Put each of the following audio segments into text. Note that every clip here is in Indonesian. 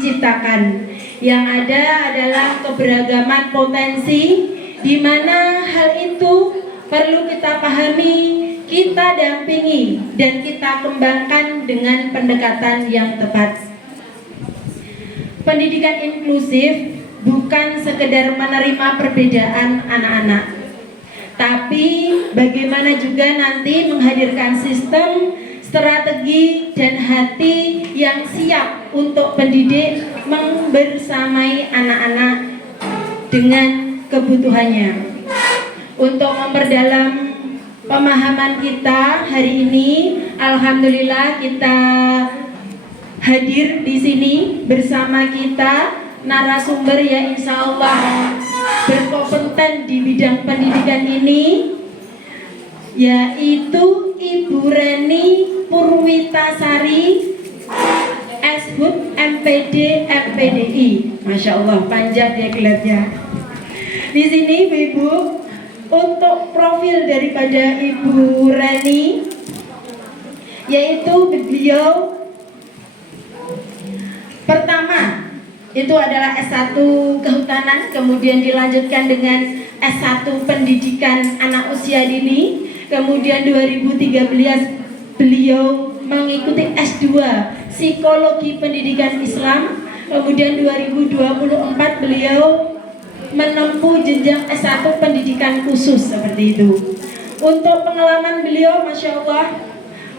diciptakan. Yang ada adalah keberagaman potensi, di mana hal itu perlu kita pahami, kita dampingi, dan kita kembangkan dengan pendekatan yang tepat. Pendidikan inklusif bukan sekedar menerima perbedaan anak-anak, tapi bagaimana juga nanti menghadirkan sistem, strategi, dan hati yang siap untuk pendidik membersamai anak-anak dengan kebutuhannya. Untuk memperdalam pemahaman kita hari ini, alhamdulillah kita hadir di sini bersama kita narasumber yang insya Allah berkompeten di bidang pendidikan ini, yaitu Ibu Reni Purwitasari, Eshud MPD MPDI. Masya Allah, panjang ya gelarnya. Di sini Ibu, untuk profil daripada Ibu Reni, yaitu beliau pertama itu adalah S1 Kehutanan, kemudian dilanjutkan dengan S1 Pendidikan Anak Usia Dini, kemudian 2013 beliau mengikuti S2 Psikologi Pendidikan Islam, kemudian 2024 beliau menempuh jenjang S1 Pendidikan Khusus seperti itu. Untuk pengalaman beliau, Masya Allah,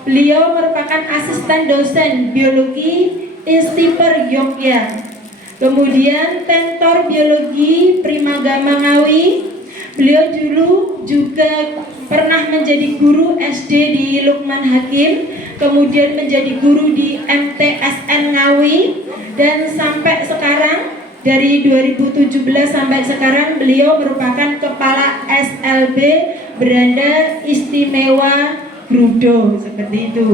beliau merupakan asisten dosen biologi Instiper Yogyakarta, kemudian tentor biologi Primagama Ngawi. Beliau dulu juga pernah menjadi guru SD di Lukman Hakim, kemudian menjadi guru di MTSN Ngawi, dan sampai sekarang dari 2017 sampai sekarang beliau merupakan kepala SLB Beranda Istimewa Grudo seperti itu.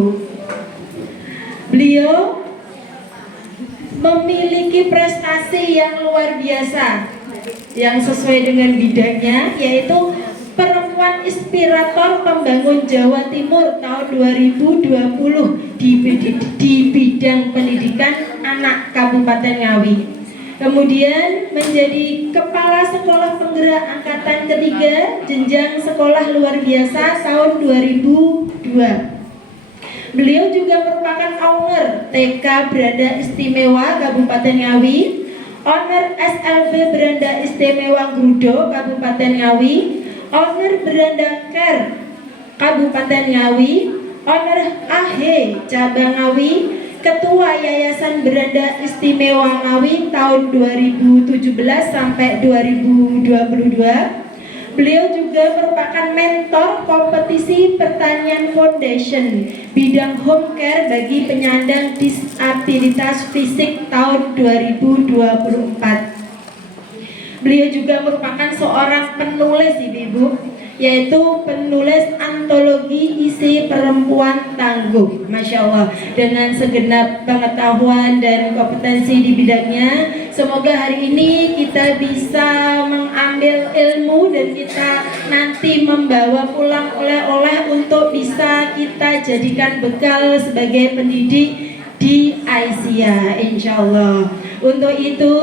Beliau memiliki prestasi yang luar biasa yang sesuai dengan bidangnya, yaitu Perempuan Inspirator Pembangun Jawa Timur tahun 2020 di bidang pendidikan anak Kabupaten Ngawi. Kemudian menjadi Kepala Sekolah Penggerak Angkatan Ketiga Jenjang Sekolah Luar Biasa tahun 2002. Beliau juga merupakan owner TK Beranda Istimewa Kabupaten Ngawi, owner SLB Beranda Istimewa Grudo Kabupaten Ngawi, owner Beranda Care Kabupaten Ngawi, owner AHE Cabang Ngawi, Ketua Yayasan Beranda Istimewa Ngawi tahun 2017 sampai 2022. Beliau juga merupakan mentor kompetisi pertanian foundation bidang home care bagi penyandang disabilitas fisik tahun 2024. Beliau juga merupakan seorang penulis, Ibu, yaitu penulis antologi isi perempuan tangguh. Masya Allah, dengan segenap pengetahuan dan kompetensi di bidangnya, semoga hari ini kita bisa mengambil ilmu dan kita nanti membawa pulang oleh-oleh untuk bisa kita jadikan bekal sebagai pendidik di Aisyah, insya Allah. Untuk itu,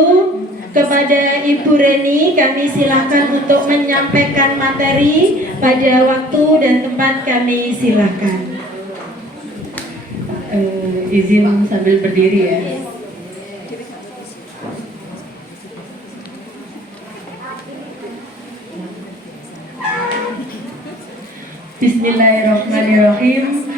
kepada Ibu Reni kami silahkan untuk menyampaikan materi pada waktu dan tempat, kami silahkan. Izin sambil berdiri ya. Bismillahirrahmanirrahim.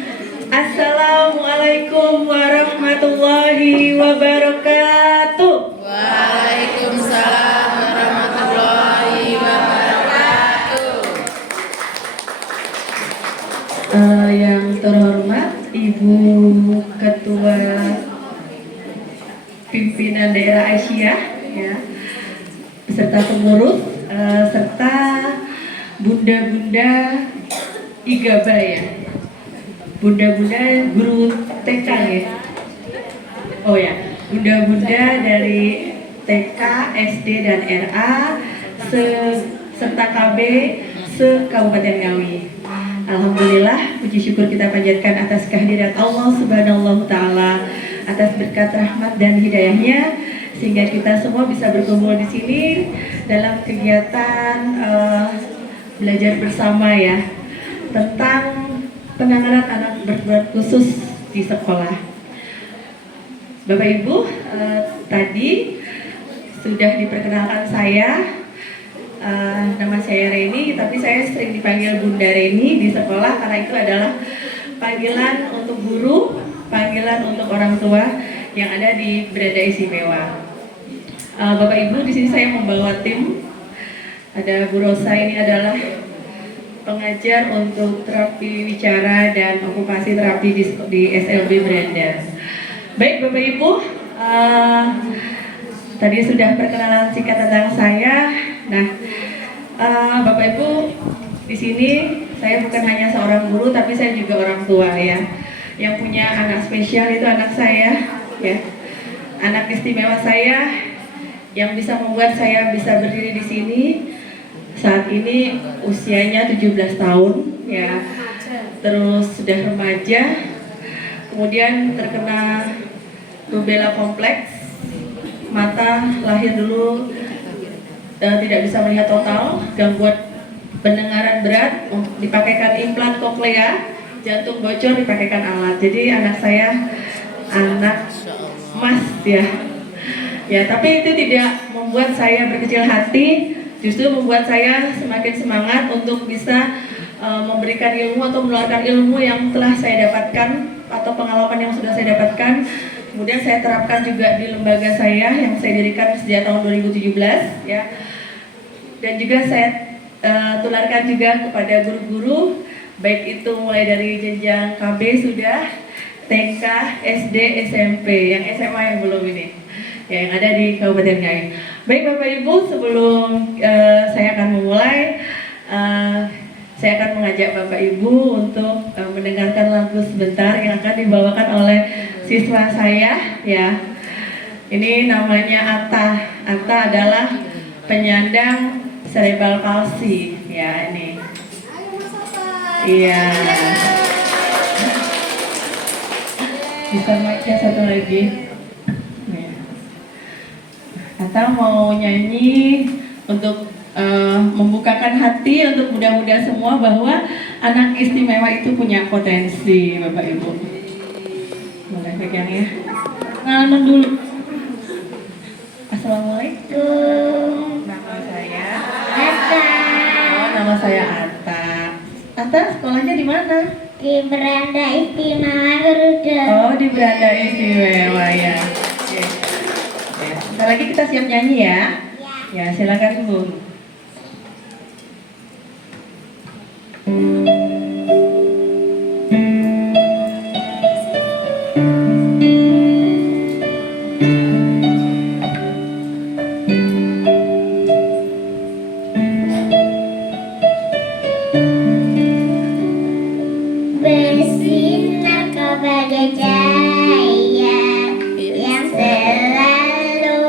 Assalamualaikum warahmatullahi wabarakatuh. Waalaikumsalam warahmatullahi wabarakatuh. Yang terhormat Ibu Ketua Pimpinan Daerah Aisyah, ya, beserta pengurus, serta bunda-bunda Igaba ya, bunda-bunda guru TK ya. Oh ya, bunda-bunda dari TK, SD dan RA serta KB se-Kabupaten Ngawi. Alhamdulillah, puji syukur kita panjatkan atas kehadiran Allah Subhanahu wa taala. atas berkat rahmat dan hidayahnya sehingga kita semua bisa berkumpul di sini dalam kegiatan belajar bersama ya tentang penanganan anak berkebutuhan khusus di sekolah. Bapak Ibu, tadi sudah diperkenalkan saya. Nama saya Reni, tapi saya sering dipanggil Bunda Reni di sekolah karena itu adalah panggilan untuk guru, panggilan untuk orang tua yang ada di Beranda Istimewa. Bapak Ibu, di sini saya membawa tim. Ada Bu Rosa, ini adalah pengajar untuk terapi wicara dan okupasi terapi di SLB Beranda. Baik Bapak Ibu, tadi sudah perkenalan singkat tentang saya. Nah, Bapak Ibu, di sini saya bukan hanya seorang guru, tapi saya juga orang tua ya. Yang punya anak spesial itu anak saya, ya, anak istimewa saya, yang bisa membuat saya bisa berdiri di sini. Saat ini usianya 17 tahun, ya, terus sudah remaja, kemudian terkena rubella kompleks, mata lahir dulu tidak bisa melihat total, gangguan pendengaran berat, dipakaikan implan koklea, jantung bocor, dipakaikan alat. Jadi anak saya anak emas ya. Ya, tapi itu tidak membuat saya berkecil hati, justru membuat saya semakin semangat untuk bisa memberikan ilmu atau menularkan ilmu yang telah saya dapatkan atau pengalaman yang sudah saya dapatkan. Kemudian saya terapkan juga di lembaga saya yang saya dirikan sejak tahun 2017 ya. Dan juga saya tularkan juga kepada guru-guru, baik itu mulai dari jenjang KB sudah, TK, SD, SMP, yang SMA yang belum ini, ya, yang ada di Kabupaten Ngawi. Baik Bapak Ibu, sebelum saya akan memulai, saya akan mengajak Bapak Ibu untuk mendengarkan lagu sebentar yang akan dibawakan oleh siswa saya, ya. Ini namanya Atta. Atta adalah penyandang cerebral palsy, ya ini. Iya. Bisa mic-nya satu lagi. Ya. Atta mau nyanyi untuk membukakan hati untuk muda-muda semua bahwa anak istimewa itu punya potensi, Bapak Ibu. Boleh pegang ya. Kenalan dulu. Assalamualaikum. Nama saya Atta. Oh, nama saya Atta. Atta, sekolahnya di mana? Di Beranda Istimewa Garuda. Oh, di Beranda Istimewa ya. Oke. Ya, sebentar lagi kita siap nyanyi ya. Ya, silakan Bu. Bersinar kepada cahaya yang selalu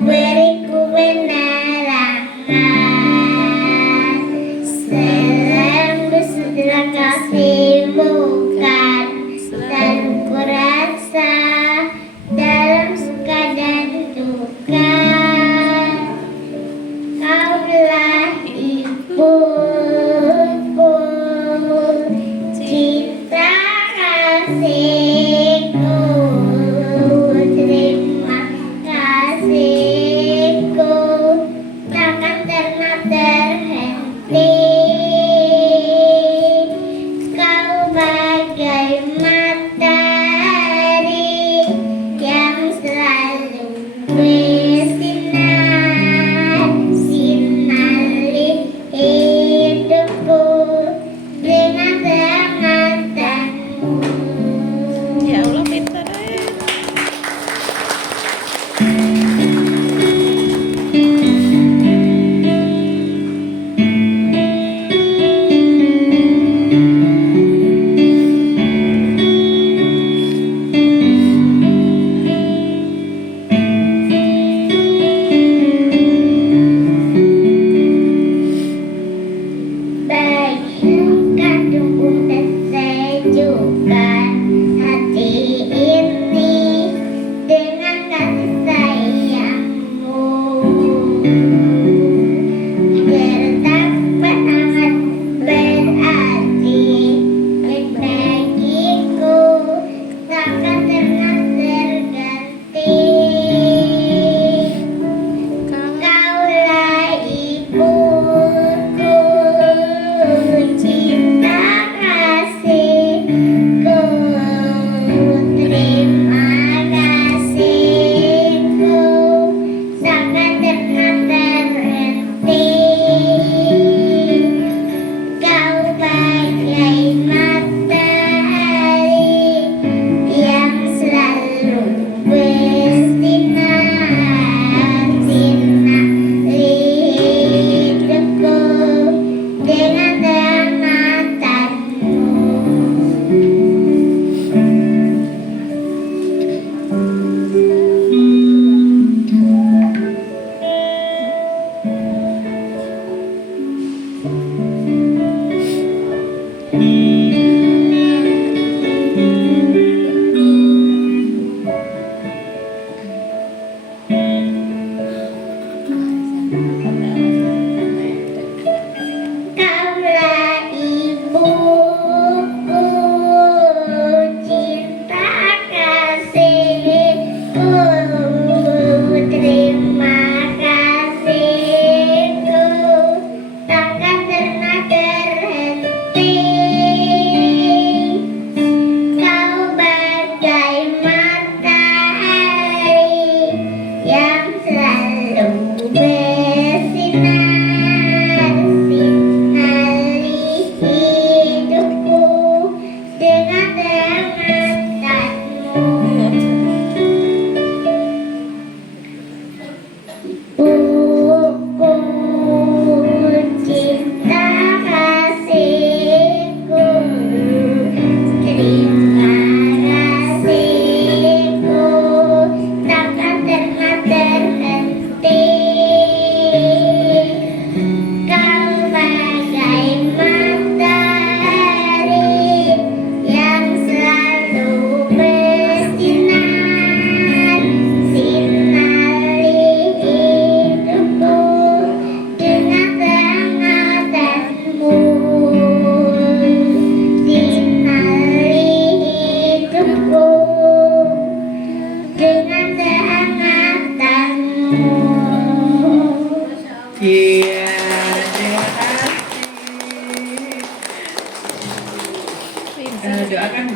beriku penerangan. Selalu sudah kasihmu kan selalu ku rasa dalam suka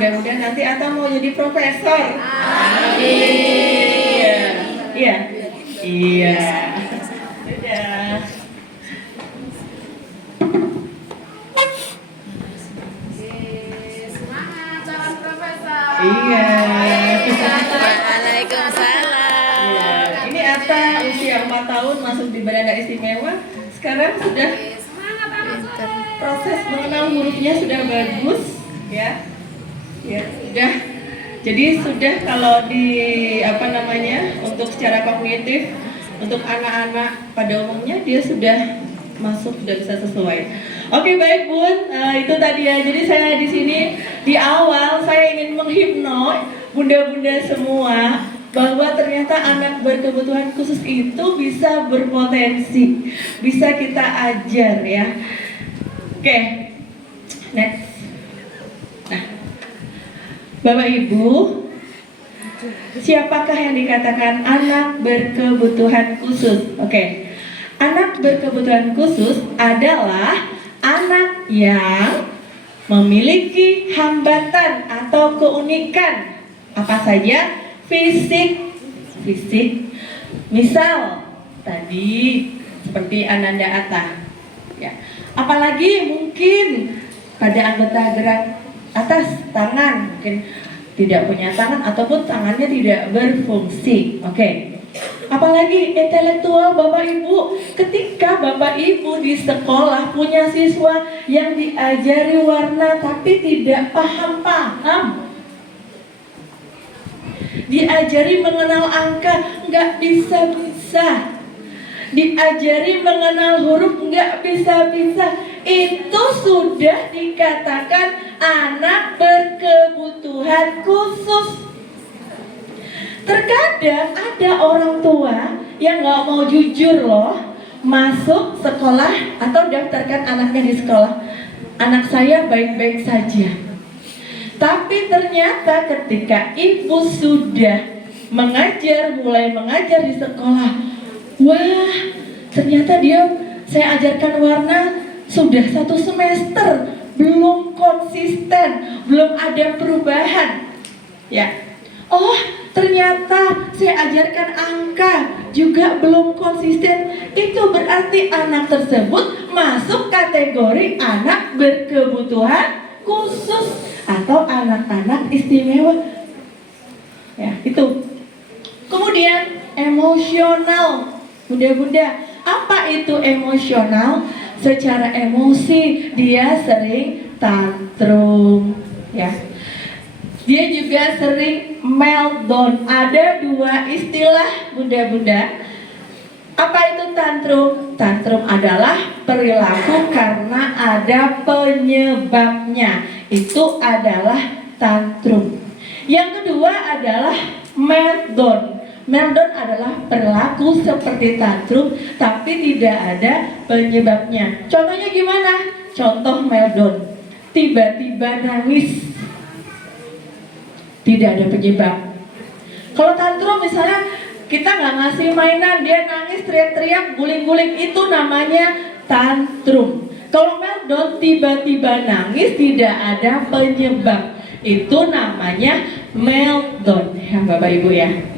mudah-mudahan nanti Ata mau jadi profesor. Amin. Iya. Iya. Dadah. Semangat calon profesor. Iya. Waalaikumsalam. Iya. Ini Ata usia 4 tahun masuk di Badan Istimewa. Sekarang sudah Semangat anak soleh. proses mengenal hurufnya sudah bagus, ya. Ya, sudah. Jadi sudah kalau di untuk secara kognitif untuk anak-anak pada umumnya dia sudah masuk, sudah bisa sesuai. Oke, baik Bun, itu tadi ya. Jadi saya di sini di awal saya ingin menghipno bunda-bunda semua bahwa ternyata anak berkebutuhan khusus itu bisa berpotensi, bisa kita ajar ya. Oke, next. Nah, Bapak Ibu, siapakah yang dikatakan anak berkebutuhan khusus? Oke, anak berkebutuhan khusus adalah anak yang memiliki hambatan atau keunikan apa saja fisik. Misal tadi seperti Ananda Atta, ya. Apalagi mungkin pada anggota gerak atas tangan mungkin tidak punya tangan ataupun tangannya tidak berfungsi. Oke. Apalagi intelektual Bapak Ibu, ketika Bapak Ibu di sekolah punya siswa yang diajari warna tapi tidak paham-paham, diajari mengenal angka nggak bisa-bisa, diajari mengenal huruf nggak bisa-bisa, itu sudah dikatakan anak berkebutuhan khusus. Terkadang ada orang tua yang nggak mau jujur loh, masuk sekolah atau daftarkan anaknya di sekolah. Anak saya baik-baik saja. Tapi ternyata ketika ibu sudah mulai mengajar di sekolah, wah, ternyata saya ajarkan warna sudah 1 semester, belum konsisten, belum ada perubahan. Ya, oh ternyata saya ajarkan angka juga belum konsisten. Itu berarti anak tersebut masuk kategori anak berkebutuhan khusus atau anak-anak istimewa. Ya, itu. Kemudian emosional. Bunda-bunda, apa itu emosional? Secara emosi dia sering tantrum, ya. Dia juga sering meltdown. Ada 2 istilah bunda-bunda. Apa itu tantrum? Tantrum adalah perilaku karena ada penyebabnya. Itu adalah tantrum. Yang kedua adalah meltdown. Meltdown adalah perilaku seperti tantrum tapi tidak ada penyebabnya. Contohnya gimana? Contoh meltdown, tiba-tiba nangis, tidak ada penyebab. Kalau tantrum misalnya kita nggak ngasih mainan, dia nangis, teriak-teriak, guling-guling, itu namanya tantrum. Kalau meltdown tiba-tiba nangis tidak ada penyebab, itu namanya meltdown ya Bapak Ibu ya.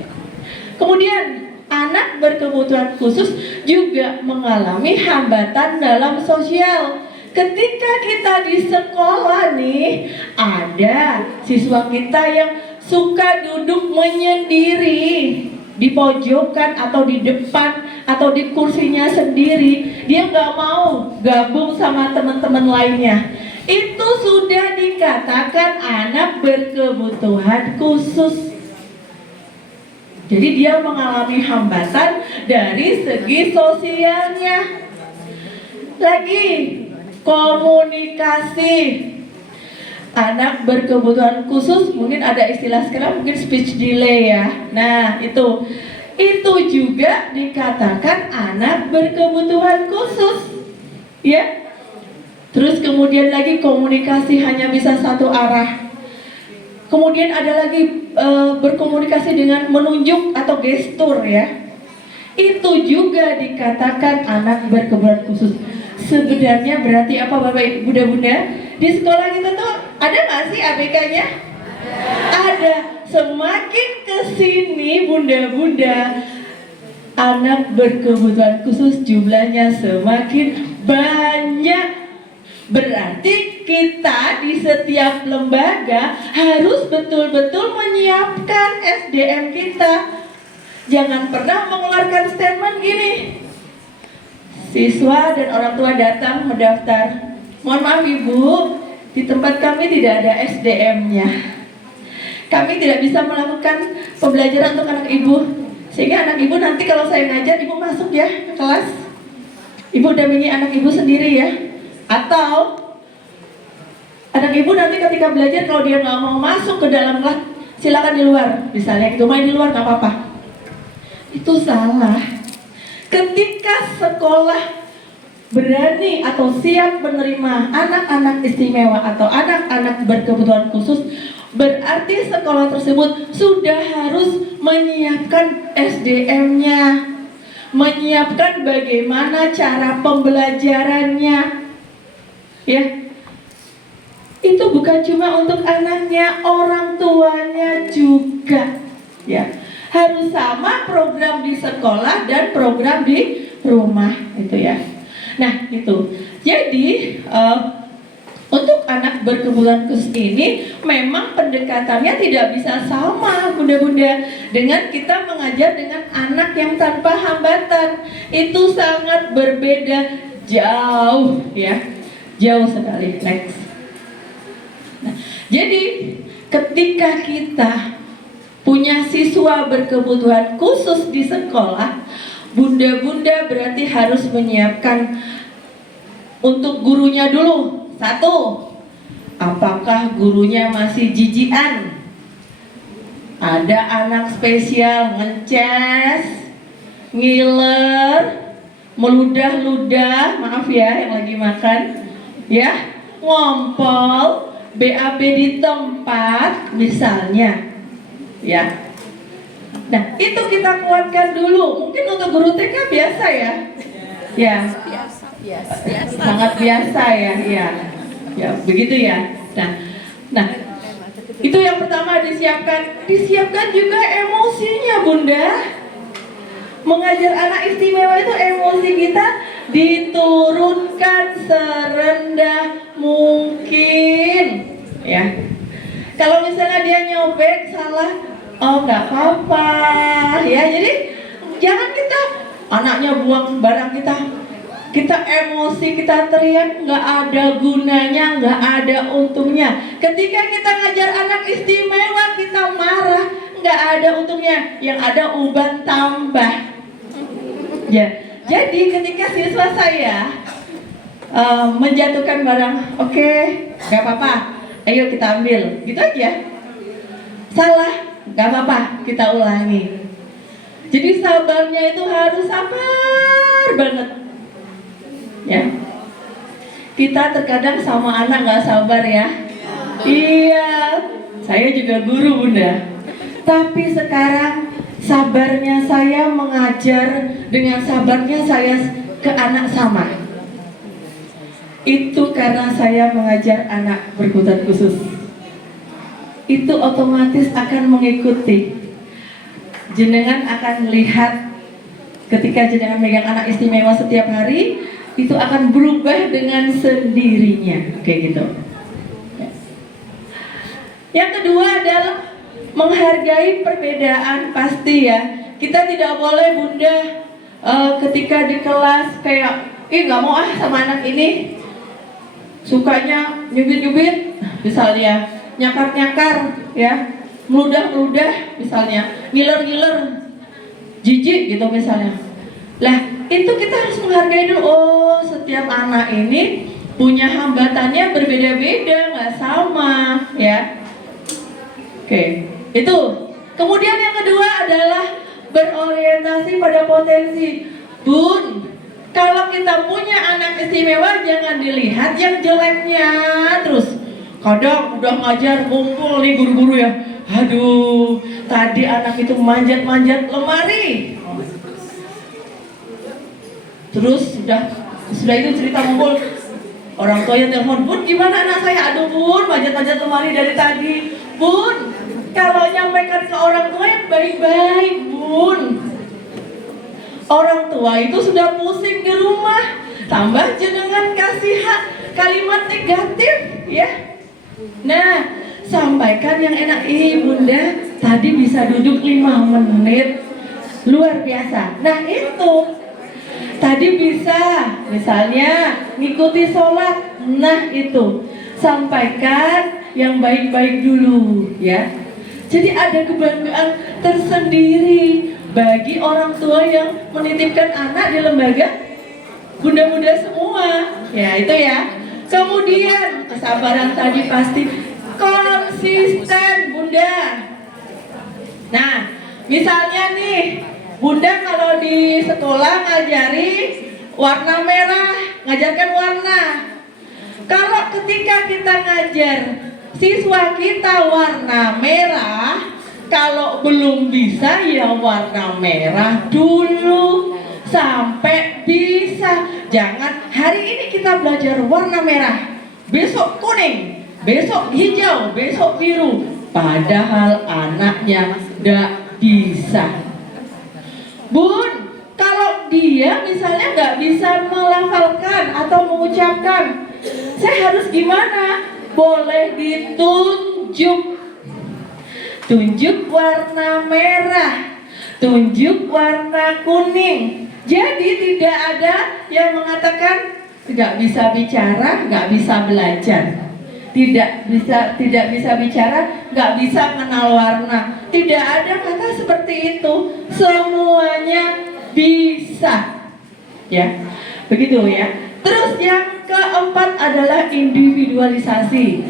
Kemudian anak berkebutuhan khusus juga mengalami hambatan dalam sosial. Ketika kita di sekolah nih, ada siswa kita yang suka duduk menyendiri di pojokan atau di depan atau di kursinya sendiri. Dia nggak mau gabung sama teman-teman lainnya. Itu sudah dikatakan anak berkebutuhan khusus. Jadi dia mengalami hambatan dari segi sosialnya. Lagi komunikasi. Anak berkebutuhan khusus mungkin ada istilah sekarang mungkin speech delay ya. Nah, itu juga dikatakan anak berkebutuhan khusus. Ya. Terus kemudian lagi komunikasi hanya bisa satu arah. Kemudian ada lagi berkomunikasi dengan menunjuk atau gestur ya. Itu juga dikatakan anak berkebutuhan khusus. Sebenarnya berarti apa Bapak Ibu Bunda-bunda? Di sekolah kita tuh ada nggak sih ABK-nya? Ada. Semakin kesini bunda-bunda, anak berkebutuhan khusus jumlahnya semakin banyak. Berarti kita di setiap lembaga harus betul-betul menyiapkan SDM kita. Jangan pernah mengeluarkan statement gini, siswa dan orang tua datang mendaftar, mohon maaf ibu, di tempat kami tidak ada SDM-nya. Kami tidak bisa melakukan pembelajaran untuk anak ibu. Sehingga anak ibu nanti kalau saya ngajar, ibu masuk ya ke kelas, ibu dampingi anak ibu sendiri ya. Atau anak ibu nanti ketika belajar, kalau dia nggak mau masuk ke dalam kelas, silakan di luar. Misalnya gitu, main di luar nggak apa-apa. Itu salah. Ketika sekolah berani atau siap menerima anak-anak istimewa atau anak-anak berkebutuhan khusus, berarti sekolah tersebut sudah harus menyiapkan SDM-nya, menyiapkan bagaimana cara pembelajarannya. Ya, itu bukan cuma untuk anaknya, orang tuanya juga. Ya, harus sama program di sekolah dan program di rumah itu ya. Nah itu. Jadi untuk anak berkebutuhan khusus ini memang pendekatannya tidak bisa sama bunda-bunda dengan kita mengajar dengan anak yang tanpa hambatan. Itu sangat berbeda jauh ya. Jauh sekali. Next. Nah, jadi ketika kita punya siswa berkebutuhan khusus di sekolah, bunda-bunda berarti harus menyiapkan untuk gurunya dulu. Satu, apakah gurunya masih jijian? Ada anak spesial ngeces, ngiler, meludah-ludah, maaf ya yang lagi makan, ya, ngompol, BAB di tempat, misalnya, ya. Nah, itu kita kuatkan dulu. Mungkin untuk guru TK biasa ya, ya, sangat biasa ya, ya, ya, begitu ya. Nah, itu yang pertama disiapkan juga emosinya bunda. Mengajar anak istimewa itu emosi kita diturunkan serendah mungkin ya. Kalau misalnya dia nyobek salah, oh nggak apa-apa ya. Jadi jangan kita anaknya buang barang kita emosi, kita teriak, nggak ada gunanya, nggak ada untungnya. Ketika kita ngajar anak istimewa kita marah, nggak ada untungnya, yang ada uban tambah. Ya, jadi ketika siswa saya menjatuhkan barang, oke, nggak apa-apa, ayo kita ambil, gitu aja. Salah, nggak apa-apa, kita ulangi. Jadi sabarnya itu harus sabar banget. Ya, kita terkadang sama anak nggak sabar ya. Iya, saya juga guru bunda. Tapi sekarang sabarnya saya mengajar dengan sabarnya saya ke anak sama. Itu karena saya mengajar anak berkebutuhan khusus. Itu otomatis akan mengikuti. Jenengan akan lihat ketika jenengan megang anak istimewa setiap hari, itu akan berubah dengan sendirinya. Kayak gitu. Yang kedua adalah menghargai perbedaan pasti ya. Kita tidak boleh bunda ketika di kelas kayak nggak mau sama anak ini, sukanya nyubit-nyubit misalnya, nyakar-nyakar ya, meludah-meludah misalnya, ngiler-ngiler, jijik gitu misalnya. Lah itu kita harus menghargai dulu. Oh, setiap anak ini punya hambatannya berbeda-beda, nggak sama ya. Oke. Itu. Kemudian yang kedua adalah berorientasi pada potensi. Bun, kalau kita punya anak istimewa jangan dilihat yang jeleknya terus. Kadang udah ngajar ngumpul nih guru-guru ya. Aduh, tadi anak itu manjat-manjat lemari. Terus sudah itu cerita ngumpul. Orang tua yang telepon, Bun gimana anak saya? Aduh Bun, manjat-manjat lemari dari tadi. Bun, kalau nyampaikan ke orang tua yang baik-baik, Bun. Orang tua itu sudah pusing di rumah, tambah jenengan kasih kalimat negatif, ya. Nah, sampaikan yang enak. Bunda, tadi bisa duduk 5 menit, luar biasa. Nah itu, tadi bisa, misalnya ngikuti sholat. Nah itu, sampaikan yang baik-baik dulu, ya. Jadi ada kebanggaan tersendiri bagi orang tua yang menitipkan anak di lembaga bunda-bunda semua, ya itu ya. Kemudian kesabaran tadi pasti konsisten, Bunda. Nah, misalnya nih, Bunda kalau di sekolah ngajari warna merah, ngajarkan warna. Kalau ketika kita ngajar siswa kita warna merah, kalau belum bisa ya warna merah dulu sampai bisa. Jangan hari ini kita belajar warna merah, besok kuning, besok hijau, besok biru, padahal anaknya tidak bisa. Bun, kalau dia misalnya nggak bisa melafalkan atau mengucapkan, saya harus gimana? Boleh ditunjuk. Tunjuk warna merah, tunjuk warna kuning. Jadi tidak ada yang mengatakan tidak bisa bicara, nggak bisa belajar. Tidak bisa bicara, nggak bisa kenal warna. Tidak ada kata seperti itu. Semuanya bisa. Ya, begitu ya. Terus yang keempat adalah individualisasi.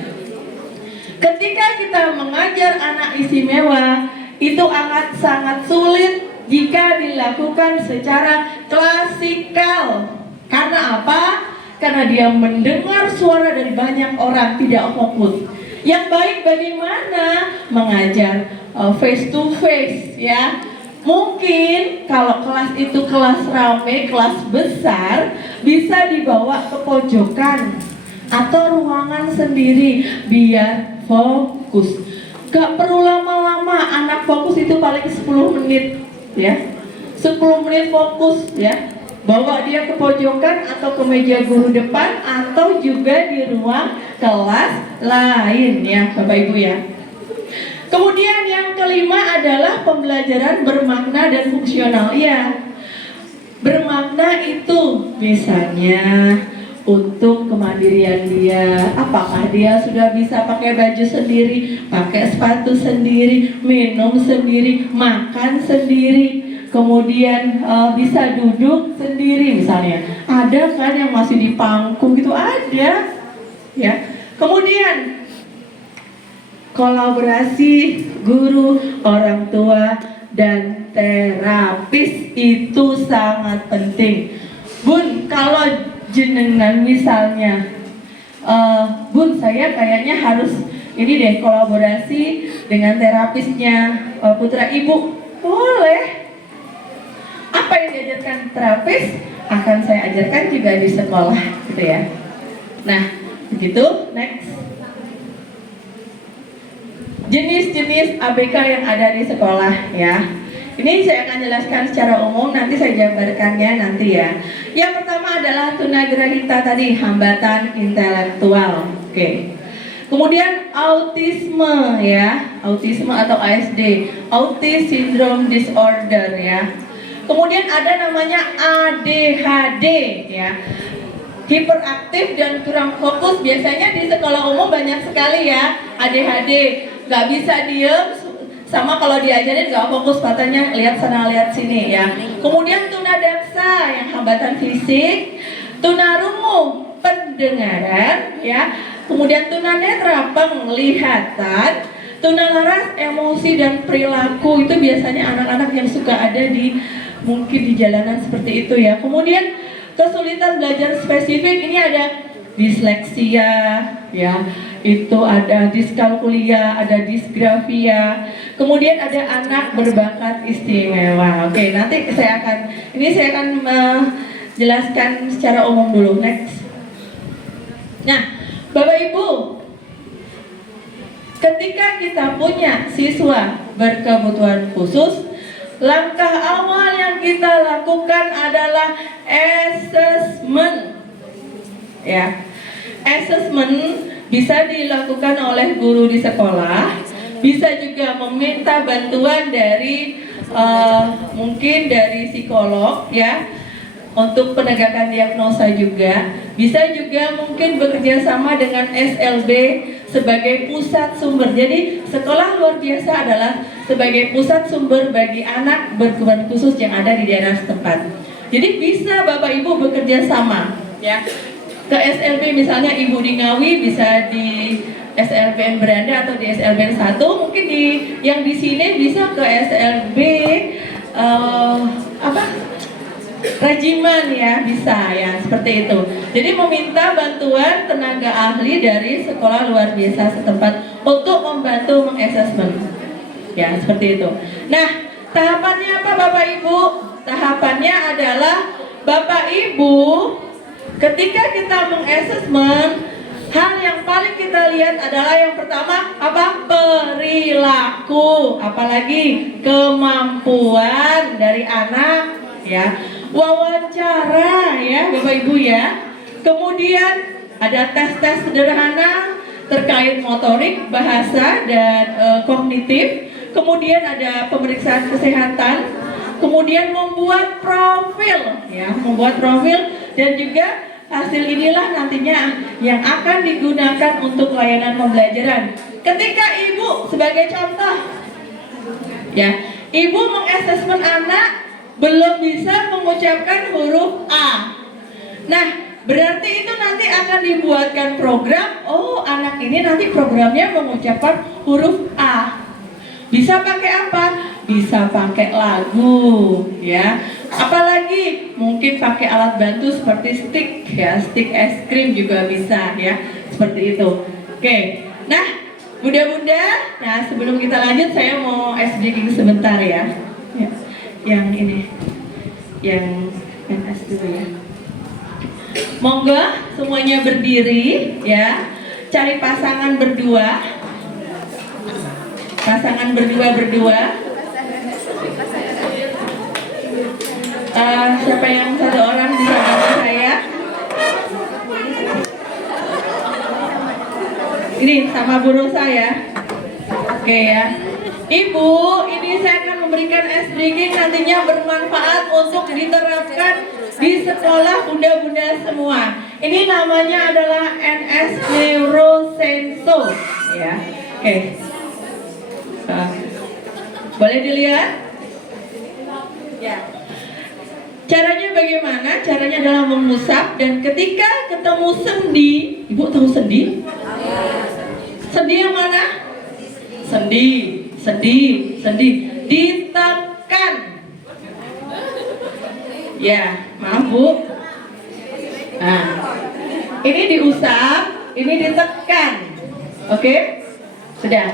Ketika kita mengajar anak istimewa, itu akan sangat sulit jika dilakukan secara klasikal. Karena apa? Karena dia mendengar suara dari banyak orang, tidak fokus. Yang baik bagaimana? Mengajar face to face, ya. Mungkin kalau kelas itu kelas rame, kelas besar, bisa dibawa ke pojokan atau ruangan sendiri biar fokus. Gak perlu lama-lama, anak fokus itu paling 10 menit, ya. 10 menit fokus, ya. Bawa dia ke pojokan atau ke meja guru depan atau juga di ruang kelas lain, ya Bapak Ibu ya. Kemudian yang kelima adalah pembelajaran bermakna dan fungsional, ya. Bermakna itu misalnya untuk kemandirian dia, apakah dia sudah bisa pakai baju sendiri, pakai sepatu sendiri, minum sendiri, makan sendiri, kemudian bisa duduk sendiri misalnya. Ada kan yang masih di pangku gitu, ada, ya. Kemudian kolaborasi guru, orang tua, dan terapis itu sangat penting. Bun, kalau jenengan misalnya, Bun, saya kayaknya harus ini deh kolaborasi dengan terapisnya putra ibu. Boleh. Apa yang diajarkan terapis akan saya ajarkan juga di sekolah, gitu ya. Nah, begitu. Next. Jenis-jenis ABK yang ada di sekolah, ya. Ini saya akan jelaskan secara umum, nanti saya jabarkannya nanti ya. Yang pertama adalah tunagrahita tadi, hambatan intelektual. Oke. Kemudian autisme, ya, autisme atau ASD, Autism Syndrome Disorder, ya. Kemudian ada namanya ADHD, ya, hiperaktif dan kurang fokus. Biasanya di sekolah umum banyak sekali ya ADHD, nggak bisa diem, sama kalau diajarin nggak fokus, katanya lihat sana lihat sini, ya. Kemudian tunadaksa yang hambatan fisik, tunarungu pendengaran, ya. Kemudian tunanetra penglihatan, tunalaras emosi dan perilaku. Itu biasanya anak-anak yang suka ada di mungkin di jalanan seperti itu, ya. Kemudian kesulitan belajar spesifik, ini ada disleksia, ya, itu ada diskalkulia, ada disgrafia. Kemudian ada anak berbakat istimewa. Oke, nanti saya akan menjelaskan secara umum dulu. Next. Nah, Bapak Ibu, ketika kita punya siswa berkebutuhan khusus, langkah awal yang kita lakukan adalah assessment. Ya, assessment bisa dilakukan oleh guru di sekolah, bisa juga meminta bantuan dari mungkin dari psikolog ya, untuk penegakan diagnosa juga. Bisa juga mungkin bekerja sama dengan SLB sebagai pusat sumber. Jadi sekolah luar biasa adalah sebagai pusat sumber bagi anak berkebutuhan khusus yang ada di daerah setempat. Jadi bisa Bapak Ibu bekerja sama ya. Ke SLB misalnya Ibu di Ngawi bisa di SLBN Beranda atau di SLBN 1, mungkin yang di sini bisa ke SLB Rajiman ya, bisa ya, seperti itu. Jadi meminta bantuan tenaga ahli dari sekolah luar biasa setempat untuk membantu mengassessment. Ya, seperti itu. Nah, tahapannya apa Bapak Ibu? Tahapannya adalah Bapak Ibu ketika kita mengassessment, hal yang paling kita lihat adalah yang pertama apa? Perilaku, apalagi kemampuan dari anak ya. Wawancara ya Bapak Ibu ya. Kemudian ada tes-tes sederhana terkait motorik, bahasa, dan kognitif. Kemudian ada pemeriksaan kesehatan. Kemudian membuat profil ya, membuat profil, dan juga hasil inilah nantinya yang akan digunakan untuk layanan pembelajaran. Ketika Ibu sebagai contoh ya, Ibu mengassessment anak belum bisa mengucapkan huruf A. Nah, berarti itu nanti akan dibuatkan program. Oh, anak ini nanti programnya mengucapkan huruf A. Bisa pakai apa? Bisa pakai lagu, ya. Apalagi mungkin pakai alat bantu seperti stick, ya, stick es krim juga bisa, ya, seperti itu. Oke. Nah, bunda-bunda, nah sebelum kita lanjut saya mau SDG sebentar ya. Yang ini, yang NS dulu ya. Monggo semuanya berdiri ya. Cari pasangan berdua. Pasangan berdua. Siapa yang satu orang bisa bantu saya? Ini sama Bu Rosa ya. Oke ya. Ibu, ini saya akan memberikan SDG nantinya bermanfaat untuk diterapkan di sekolah bunda-bunda semua. Ini namanya adalah NS Neurosenso, ya. Oke. Boleh dilihat? Ya. Caranya bagaimana? Caranya adalah mengusap, dan ketika ketemu sendi, Ibu tahu sendi? Sendi yang mana? Sendi, ditekan. Ya, maaf Bu. Nah, ini diusap, ini ditekan. Oke? Sudah.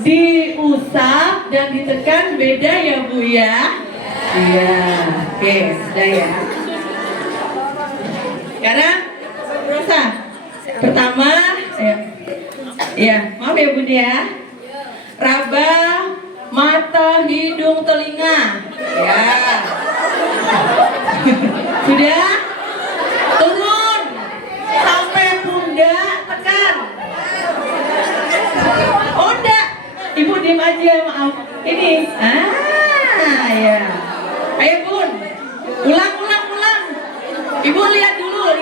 Diusap dan ditekan beda ya Bu ya? Iya. Oke, sudah ya. Sekarang Rosa. Pertama, ya, maaf ya Bunda ya. Raba, mata, hidung, telinga. Ya. Sudah? Turun sampai pundak, tekan. Oh enggak, Ibu diam aja, maaf. Ini, ya. Ayo Bun, ulang. Ibu lihat dulu,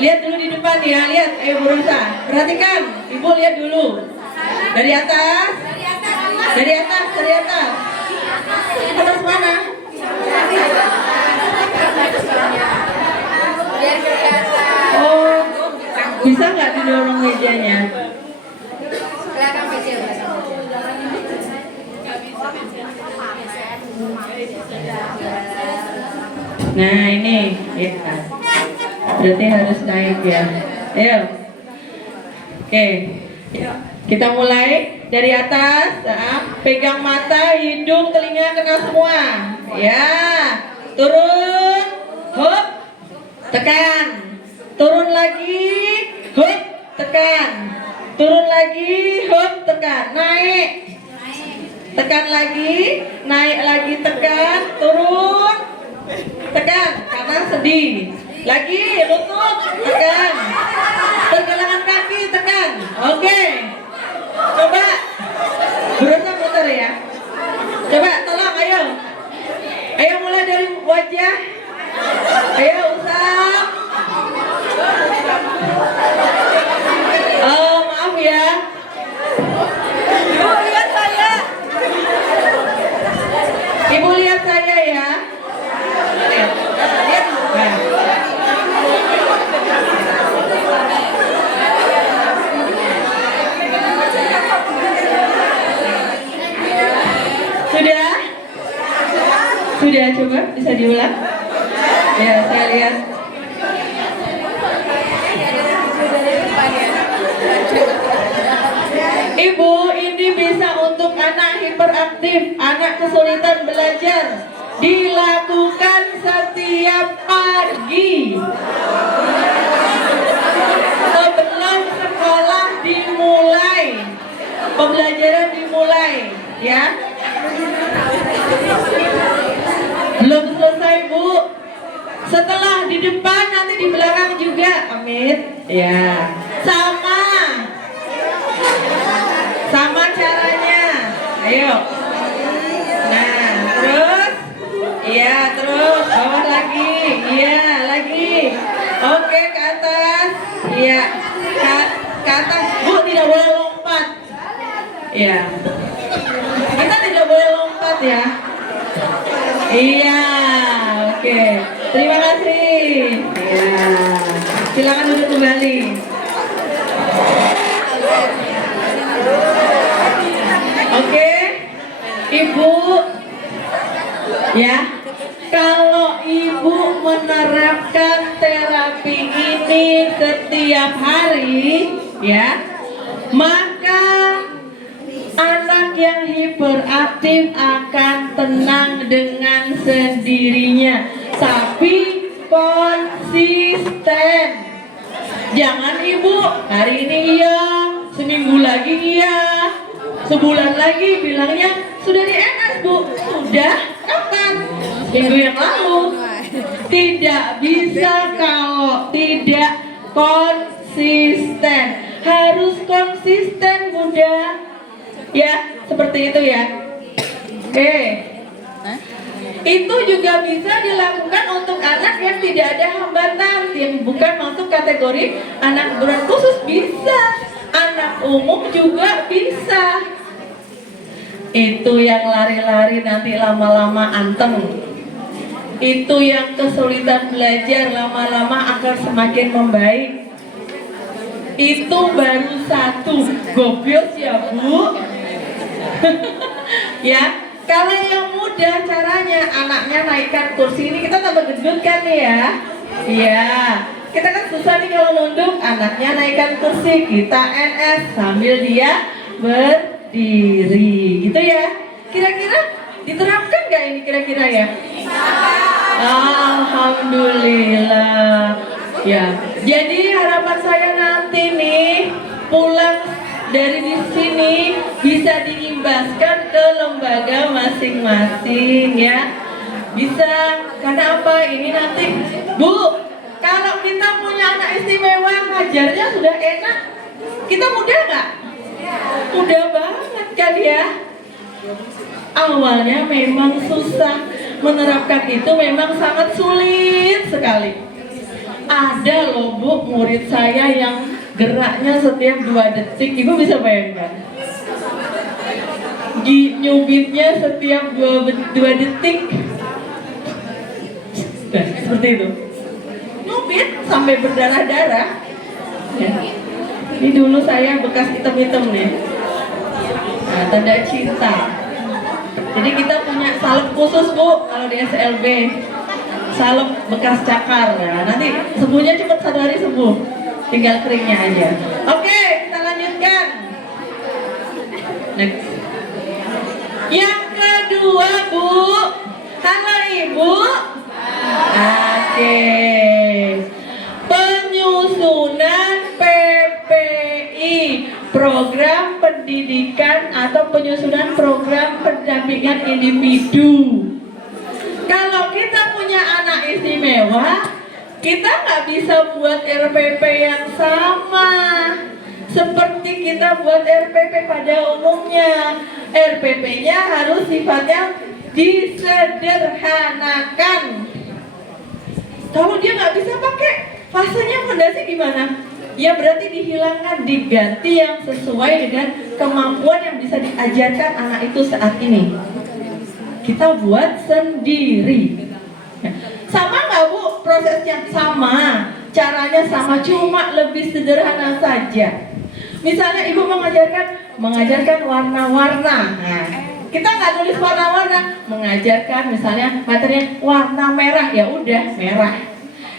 lihat dulu di depan ya, lihat. Ayo Bu Rosa, perhatikan. Ibu lihat dulu. Dari atas. Atas mana? Oh, bisa nggak didorong mejanya? Nah ini, ya. Berarti harus naik ya. Ayo. Oke. Kita mulai dari atas. Pegang mata, hidung, telinga kena semua. Ya. Turun. Hop. Tekan. Turun lagi. Hop. Tekan. tekan, naik. Tekan lagi, naik lagi, tekan, turun. Tekan, kanan sedih. Lagi, lutut, tekan. Pergelangan kaki, tekan. Oke. Coba. Berusaha muter ya. Coba, tolong, ayo. Ayo mulai dari wajah. Ayo, usap. Oh, maaf ya. Ibu lihat saya. Ibu lihat saya ya. Lihat. Nah. Sudah? Sudah, coba bisa diulang? Ya, saya lihat. Ibu, ini bisa untuk anak hiperaktif, anak kesulitan belajar. Dilakukan setiap pagi. Sebelum sekolah dimulai. Pembelajaran dimulai, ya. Belum selesai, Bu. Setelah di depan, nanti di belakang juga. Amit. Ya. Sama caranya. Ayo. Nah, terus. Iya, terus. Bawah lagi. Iya, lagi. Oke, ke atas. Iya. Ke atas. Bu, tidak boleh lompat. Iya. Kita tidak boleh lompat ya. Iya, oke. Terima kasih. Iya. Silakan duduk kembali. Oke, Ibu, ya, kalau Ibu menerapkan terapi ini setiap hari, ya, maka anak yang hiperaktif akan tenang dengan sendirinya, tapi konsisten. Jangan Ibu, hari ini iya, seminggu lagi iya, sebulan lagi bilangnya sudah di NS Bu. Sudah kapan? Minggu yang lalu. Tidak bisa kalau tidak konsisten. Harus konsisten Bunda. Ya, seperti itu ya. Oke. Itu juga bisa dilakukan untuk anak yang tidak ada hambatan, yang bukan masuk kategori anak kebutuhan khusus, bisa. Anak umum juga bisa. Itu yang lari-lari nanti lama-lama anteng. Itu yang kesulitan belajar lama-lama akan semakin membaik. Itu baru satu. Gobios ya Bu. Ya, kalau yang mudah caranya anaknya naikkan kursi ini, kita tambah gendut kan ya. Iya. Kita kan susah nih kalau nunduk, anaknya naikkan kursi, kita NS sambil dia berdiri, gitu ya. Kira-kira diterapkan nggak ini kira-kira ya? Alhamdulillah. Ya. Jadi harapan saya nanti nih pulang dari di sini bisa diimbaskan ke lembaga masing-masing ya. Bisa, karena apa? Ini nanti Bu, kalau kita punya anak istimewa, ngajarnya sudah enak. Kita mudah nggak? Mudah banget kan ya. Awalnya memang susah, menerapkan itu memang sangat sulit sekali. Ada loh Bu, murid saya yang geraknya setiap 2 detik, Ibu bisa bayangkan. Nyubitnya setiap 2 detik. Nah, seperti itu. Nyubit sampai berdarah-darah. Ya. Ini dulu saya bekas hitam-hitam nih. Nah, tanda cinta. Jadi kita punya salep khusus Bu kalau di SLB. Salep bekas cakar. Nah, nanti sembuhnya cepat 1 hari sembuh. Tinggal keringnya aja. Oke, kita lanjutkan. Next. Yang kedua Bu. Halo Ibu. Oke. Penyusunan PPI, program pendidikan pendidikan atau penyusunan program pendampingan individu. Kalau kita punya anak istimewa, kita nggak bisa buat RPP yang sama seperti kita buat RPP pada umumnya. RPP-nya harus sifatnya disederhanakan. Kalau dia nggak bisa pakai fasenya fondasi gimana? Ya berarti dihilangkan, diganti yang sesuai dengan kemampuan yang bisa diajarkan anak itu saat ini. Kita buat sendiri. Sama nggak Bu? Prosesnya sama, caranya sama, cuma lebih sederhana saja. Misalnya Ibu mengajarkan warna-warna. Nah, kita nggak tulis warna-warna, mengajarkan misalnya materinya warna merah, ya udah merah.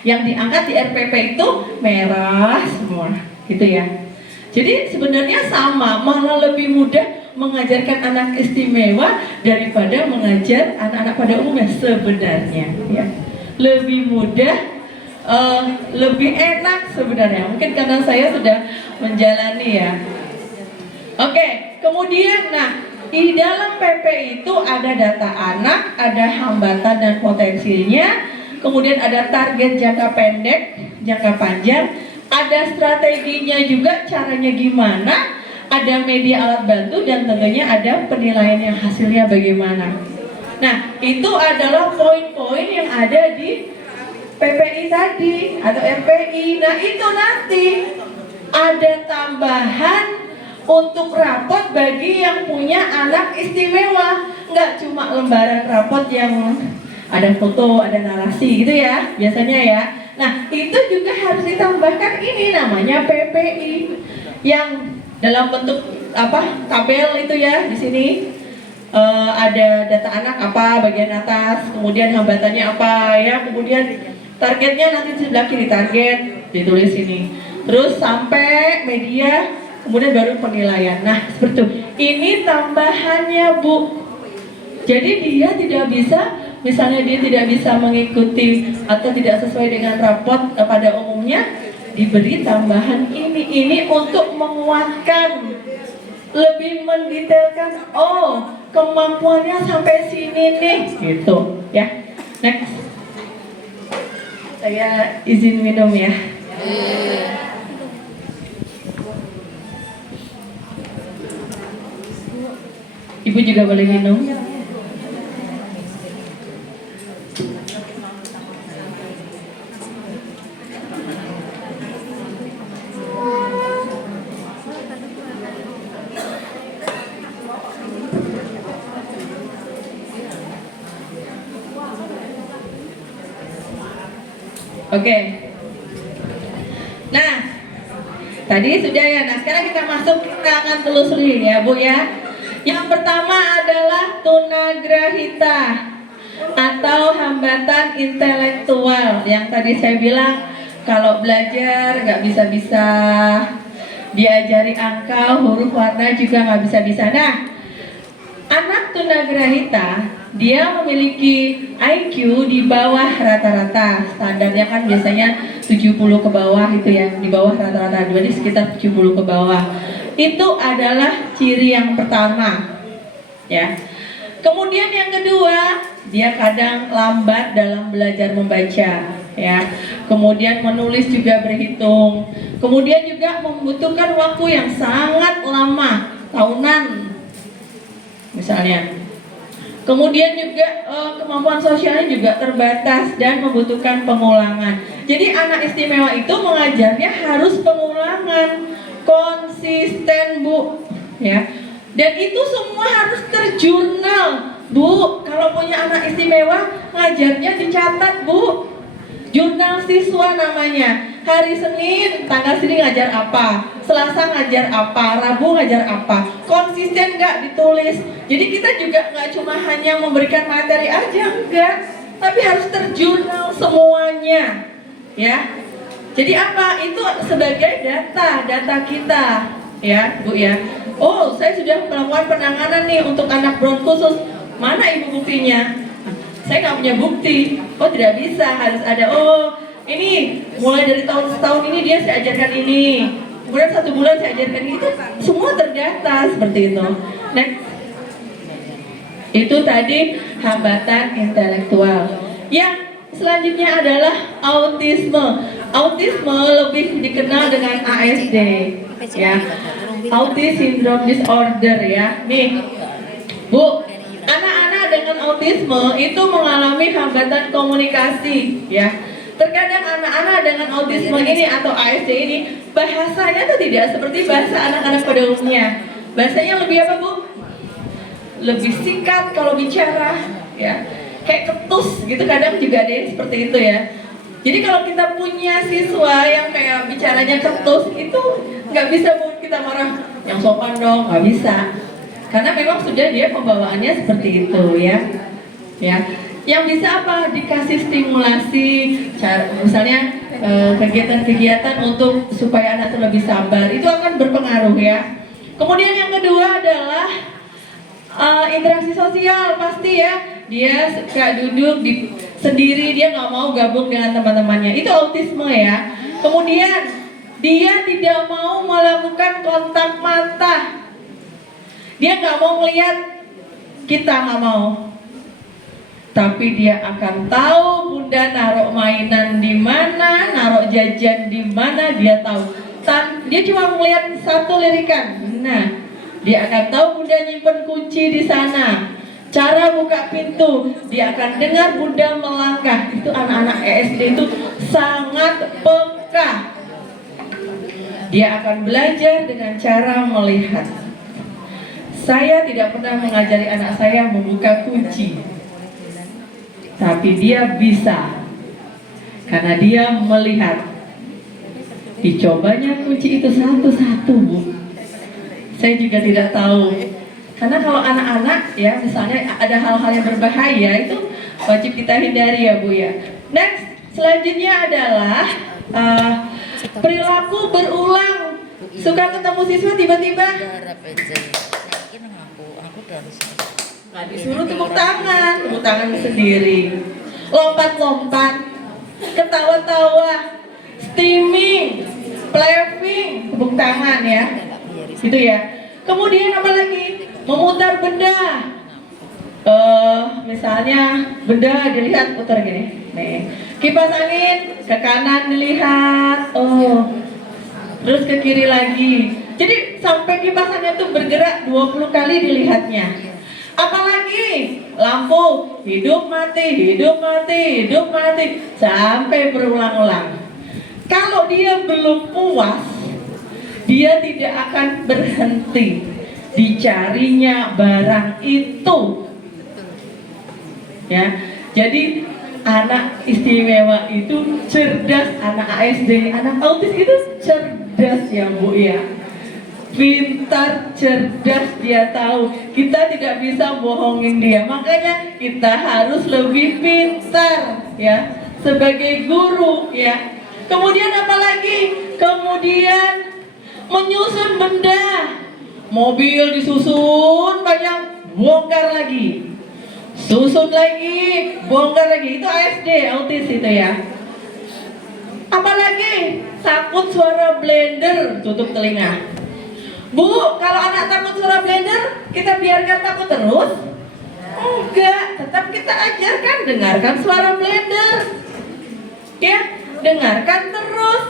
Yang diangkat di RPP itu merah semua, gitu ya. Jadi sebenarnya sama, malah lebih mudah mengajarkan anak istimewa daripada mengajar anak-anak pada umumnya sebenarnya. Ya. Lebih mudah, lebih enak sebenarnya. Mungkin karena saya sudah menjalani ya. Oke, kemudian di dalam PP itu ada data anak, ada hambatan dan potensinya, kemudian ada target jangka pendek, jangka panjang, ada strateginya juga, caranya gimana, ada media alat bantu, dan tentunya ada penilaian yang hasilnya bagaimana. Nah, itu adalah poin-poin yang ada di PPI tadi atau RPI. Nah, itu nanti ada tambahan untuk rapot bagi yang punya anak istimewa. Nggak cuma lembaran rapot yang ada foto, ada narasi gitu ya, biasanya ya. Nah, itu juga harus ditambahkan ini namanya PPI yang dalam bentuk tabel itu ya di sini. Ada data anak apa bagian atas, kemudian hambatannya apa ya, kemudian targetnya nanti di sebelah kiri target ditulis ini, terus sampai media, kemudian baru penilaian. Nah seperti itu. Ini tambahannya Bu. Jadi dia tidak bisa, misalnya dia tidak bisa mengikuti atau tidak sesuai dengan rapot pada umumnya, diberi tambahan ini untuk menguatkan, lebih mendetailkan. Oh, kemampuannya sampai sini nih, gitu ya. Next, saya izin minum ya. Ibu juga boleh minum. Oke. Nah, tadi sudah ya. Nah, sekarang kita akan telusuri ya, Bu ya. Yang pertama adalah tunagrahita atau hambatan intelektual. Yang tadi saya bilang kalau belajar nggak bisa-bisa, diajari angka, huruf, warna juga nggak bisa-bisa. Nah, anak tunagrahita dia memiliki IQ di bawah rata-rata. Standarnya kan biasanya 70 ke bawah itu ya, di bawah rata-rata, jadi sekitar 70 ke bawah. Itu adalah ciri yang pertama ya. Kemudian yang kedua, dia kadang lambat dalam belajar membaca ya. Kemudian menulis juga berhitung. Kemudian juga membutuhkan waktu yang sangat lama, tahunan misalnya. Kemudian juga kemampuan sosialnya juga terbatas dan membutuhkan pengulangan. Jadi anak istimewa itu mengajarnya harus pengulangan, konsisten Bu ya. Dan itu semua harus terjurnal Bu. Kalau punya anak istimewa, ngajarnya dicatat Bu. Jurnal siswa namanya. Hari Senin, tanggal sini ngajar apa, Selasa ngajar apa, Rabu ngajar apa. Konsisten nggak ditulis. Jadi kita juga nggak cuma hanya memberikan materi aja, enggak, tapi harus terjurnal semuanya ya. Jadi apa? Itu sebagai data kita ya Bu ya. Oh, saya sudah melakukan penanganan nih untuk anak Brown khusus. Mana Ibu buktinya? Saya nggak punya bukti. Oh, tidak bisa, harus ada. Oh, ini mulai dari tahun ini dia saya ajarkan ini. Kemudian 1 bulan saya ajarkan itu, semua terdata seperti itu. Next. Itu tadi hambatan intelektual. Yang selanjutnya adalah autisme. Autisme lebih dikenal dengan ASD, ya. Autism Syndrome Disorder, ya. Nih, Bu, anak-anak dengan autisme itu mengalami hambatan komunikasi, ya. Terkadang anak-anak dengan autisme ini atau ASD ini bahasanya tuh tidak seperti bahasa anak-anak pada umumnya. Bahasanya lebih apa, Bu? Lebih singkat kalau bicara, ya. Kayak ketus gitu, kadang juga ada yang seperti itu, ya. Jadi kalau kita punya siswa yang kayak bicaranya ketus, itu nggak bisa, Bu, kita marah yang sopan dong, nggak bisa. Karena memang sudah dia pembawaannya seperti itu, ya. Ya. Yang bisa apa? Dikasih stimulasi, misalnya kegiatan-kegiatan untuk supaya anak itu lebih sabar, itu akan berpengaruh, ya. Kemudian yang kedua adalah interaksi sosial, pasti ya. Dia suka duduk sendiri, dia nggak mau gabung dengan teman-temannya. Itu autisme, ya. Kemudian dia tidak mau melakukan kontak mata. Dia nggak mau melihat kita, nggak mau. Tapi dia akan tahu bunda naruh mainan di mana, naruh jajan di mana, dia tahu. Dia cuma melihat satu lirikan. Nah, dia akan tahu bunda nyimpen kunci di sana. Cara buka pintu, dia akan dengar bunda melangkah. Itu anak-anak ESD itu sangat peka. Dia akan belajar dengan cara melihat. Saya tidak pernah mengajari anak saya membuka kunci, tapi dia bisa karena dia melihat. Dicobanya kunci itu satu-satu, Bu. Saya juga tidak tahu. Karena kalau anak-anak, ya, misalnya ada hal-hal yang berbahaya, itu wajib kita hindari, ya, Bu, ya. Next, selanjutnya adalah perilaku berulang. Suka ketemu siswa tiba-tiba nggak disuruh tepuk tangan sendiri, lompat-lompat, ketawa-tawa, steaming, playing, tepuk tangan, ya, gitu, ya. Kemudian apa lagi? Memutar benda. Misalnya benda dilihat putar gini, nih. Kipas angin ke kanan dilihat, terus ke kiri lagi. Jadi sampai kipas angin itu bergerak 20 kali dilihatnya. Apalagi lampu hidup mati, hidup mati, hidup mati, sampai berulang-ulang. Kalau dia belum puas, dia tidak akan berhenti dicarinya barang itu, ya. Jadi anak istimewa itu cerdas, anak ASD, anak autis itu cerdas, ya, Bu, ya. Pintar, cerdas, dia tahu. Kita tidak bisa bohongin dia, makanya kita harus lebih pintar, ya, sebagai guru, ya. Kemudian apa lagi? Kemudian menyusun benda. Mobil disusun banyak, bongkar lagi, susun lagi, bongkar lagi. Itu ASD, autis itu, ya. Apalagi takut suara blender, tutup telinga. Bu, kalau anak takut suara blender, kita biarkan takut terus? Enggak, tetap kita ajarkan, dengarkan suara blender, ya, dengarkan terus.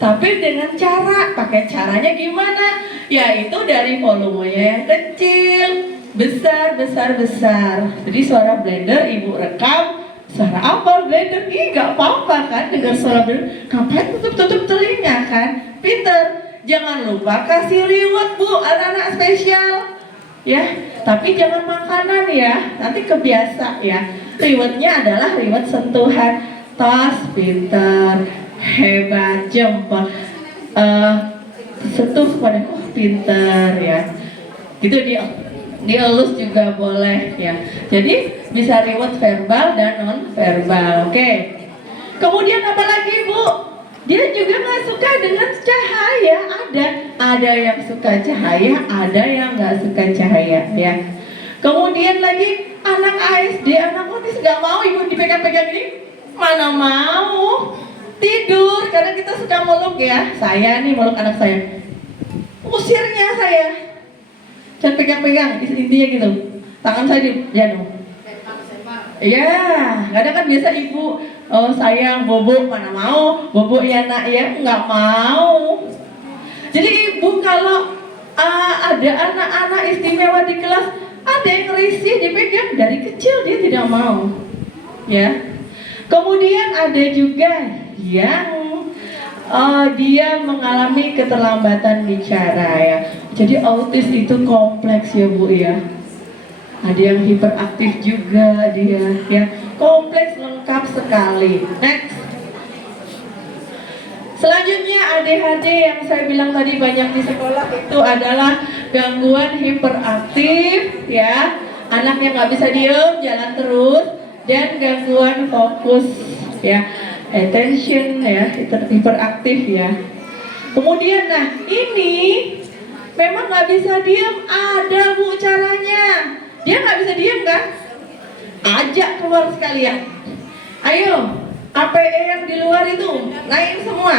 Tapi dengan cara, pakai caranya gimana? Yaitu dari volumenya yang kecil, besar, besar, besar. Jadi suara blender ibu rekam, suara apa blender? Ih, gak apa-apa kan dengar suara blender. Ngapain tutup telinga kan? Pinter. Jangan lupa kasih reward, Bu, anak-anak spesial, ya. Tapi jangan makanan, ya. Nanti kebiasa, ya. Rewardnya adalah reward sentuhan. Tas, pinter, hebat, jempol, sentuh pada, pinter, ya. Gitu, dielus juga boleh, ya. Jadi bisa reward verbal dan non verbal. Oke. Kemudian apa lagi, Bu? Dia juga nggak suka dengan cahaya. Ada yang suka cahaya, ada yang nggak suka cahaya, ya. Kemudian lagi anak ASD, anak autis nggak mau ibu dipegang-pegang ini, mana mau, tidur karena kita suka meluk ya. Saya nih meluk anak saya. Usirnya saya. Jangan pegang-pegang, intinya gitu. Tangan saya di jano. Iya, kadang kan biasa ibu, oh sayang, bobo, mana mau, bobo ya nak ya, nggak mau. Jadi ibu kalau ada anak-anak istimewa di kelas, ada yang risih dipegang dari kecil dia tidak mau, ya. Kemudian ada juga yang dia mengalami keterlambatan bicara ya. Jadi autis itu kompleks ya Bu ya. Ada yang hiperaktif juga dia ya. Kompleks lengkap sekali. Next. Selanjutnya ADHD yang saya bilang tadi banyak di sekolah itu adalah gangguan hiperaktif ya. Anak yang nggak bisa diem, jalan terus, dan gangguan fokus ya. Attention ya, hiperaktif ya. Kemudian nah ini memang nggak bisa diem, ada Bu caranya. Dia nggak bisa diem kan? Ajak keluar sekalian. Ayo, APE yang di luar itu naik semua.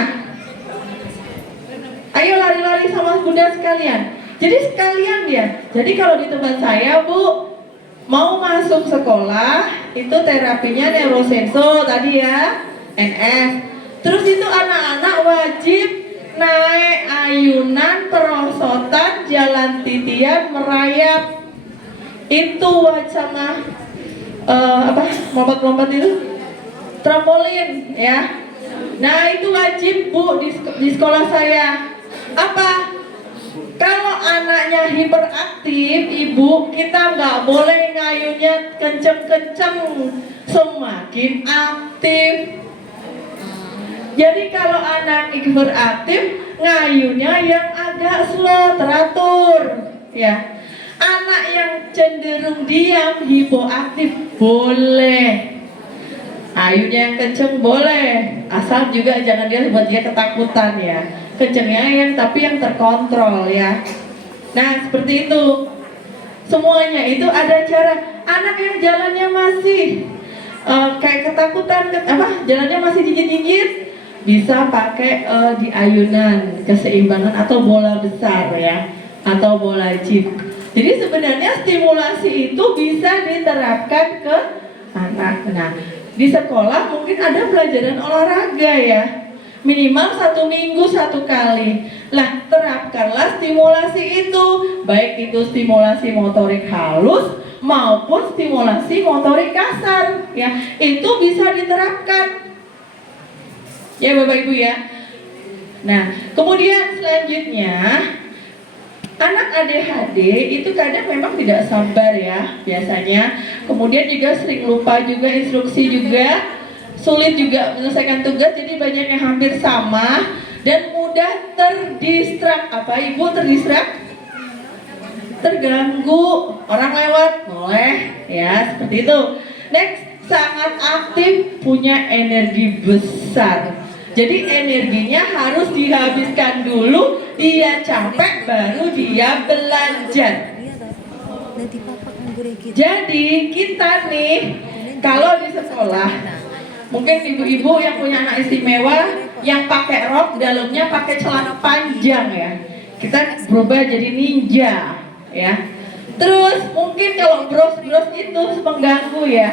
Ayo lari-lari sama bunda sekalian. Jadi sekalian dia. Jadi kalau di tempat saya Bu, mau masuk sekolah itu terapinya neurosenso tadi ya. NS. Terus itu anak-anak wajib naik ayunan, perosotan, jalan titian, merayap. Itu sama lompat-lompat itu trampolin ya. Nah itu wajib Bu di sekolah saya. Apa? Kalau anaknya hiperaktif, ibu kita nggak boleh ngayunya kenceng-kenceng, semakin aktif. Jadi kalau anak hiperaktif, ngayunya yang agak slow, teratur ya. Anak yang cenderung diam, hipoaktif, boleh ayunya yang kenceng boleh, asal juga jangan dia buat dia ketakutan ya. Kencengnya yang tapi yang terkontrol ya. Nah seperti itu. Semuanya itu ada cara. Anak yang jalannya masih kayak ketakutan, jalannya masih jinjit-jinjit, bisa pakai di ayunan keseimbangan atau bola besar ya, atau bola chip. Jadi sebenarnya stimulasi itu bisa diterapkan ke anak. Nah di sekolah mungkin ada pelajaran olahraga ya, minimal 1 minggu 1 kali. Lah terapkanlah stimulasi itu, baik itu stimulasi motorik halus maupun stimulasi motorik kasar ya, itu bisa diterapkan ya Bapak Ibu ya. Nah kemudian selanjutnya anak ADHD itu kadang memang tidak sabar ya biasanya. Kemudian juga sering lupa juga instruksi juga, sulit juga menyelesaikan tugas, jadi banyak yang hampir sama dan mudah terdistrak. Apa Ibu terdistrak? Terganggu, orang lewat boleh ya, seperti itu. Next, sangat aktif, punya energi besar. Jadi energinya harus dihabiskan dulu, dia capek baru dia belajar. Jadi kita nih kalau di sekolah, mungkin ibu-ibu yang punya anak istimewa yang pakai rok, dalamnya pakai celana panjang ya, kita berubah jadi ninja ya. Terus mungkin kalau bros-bros itu pengganggu ya,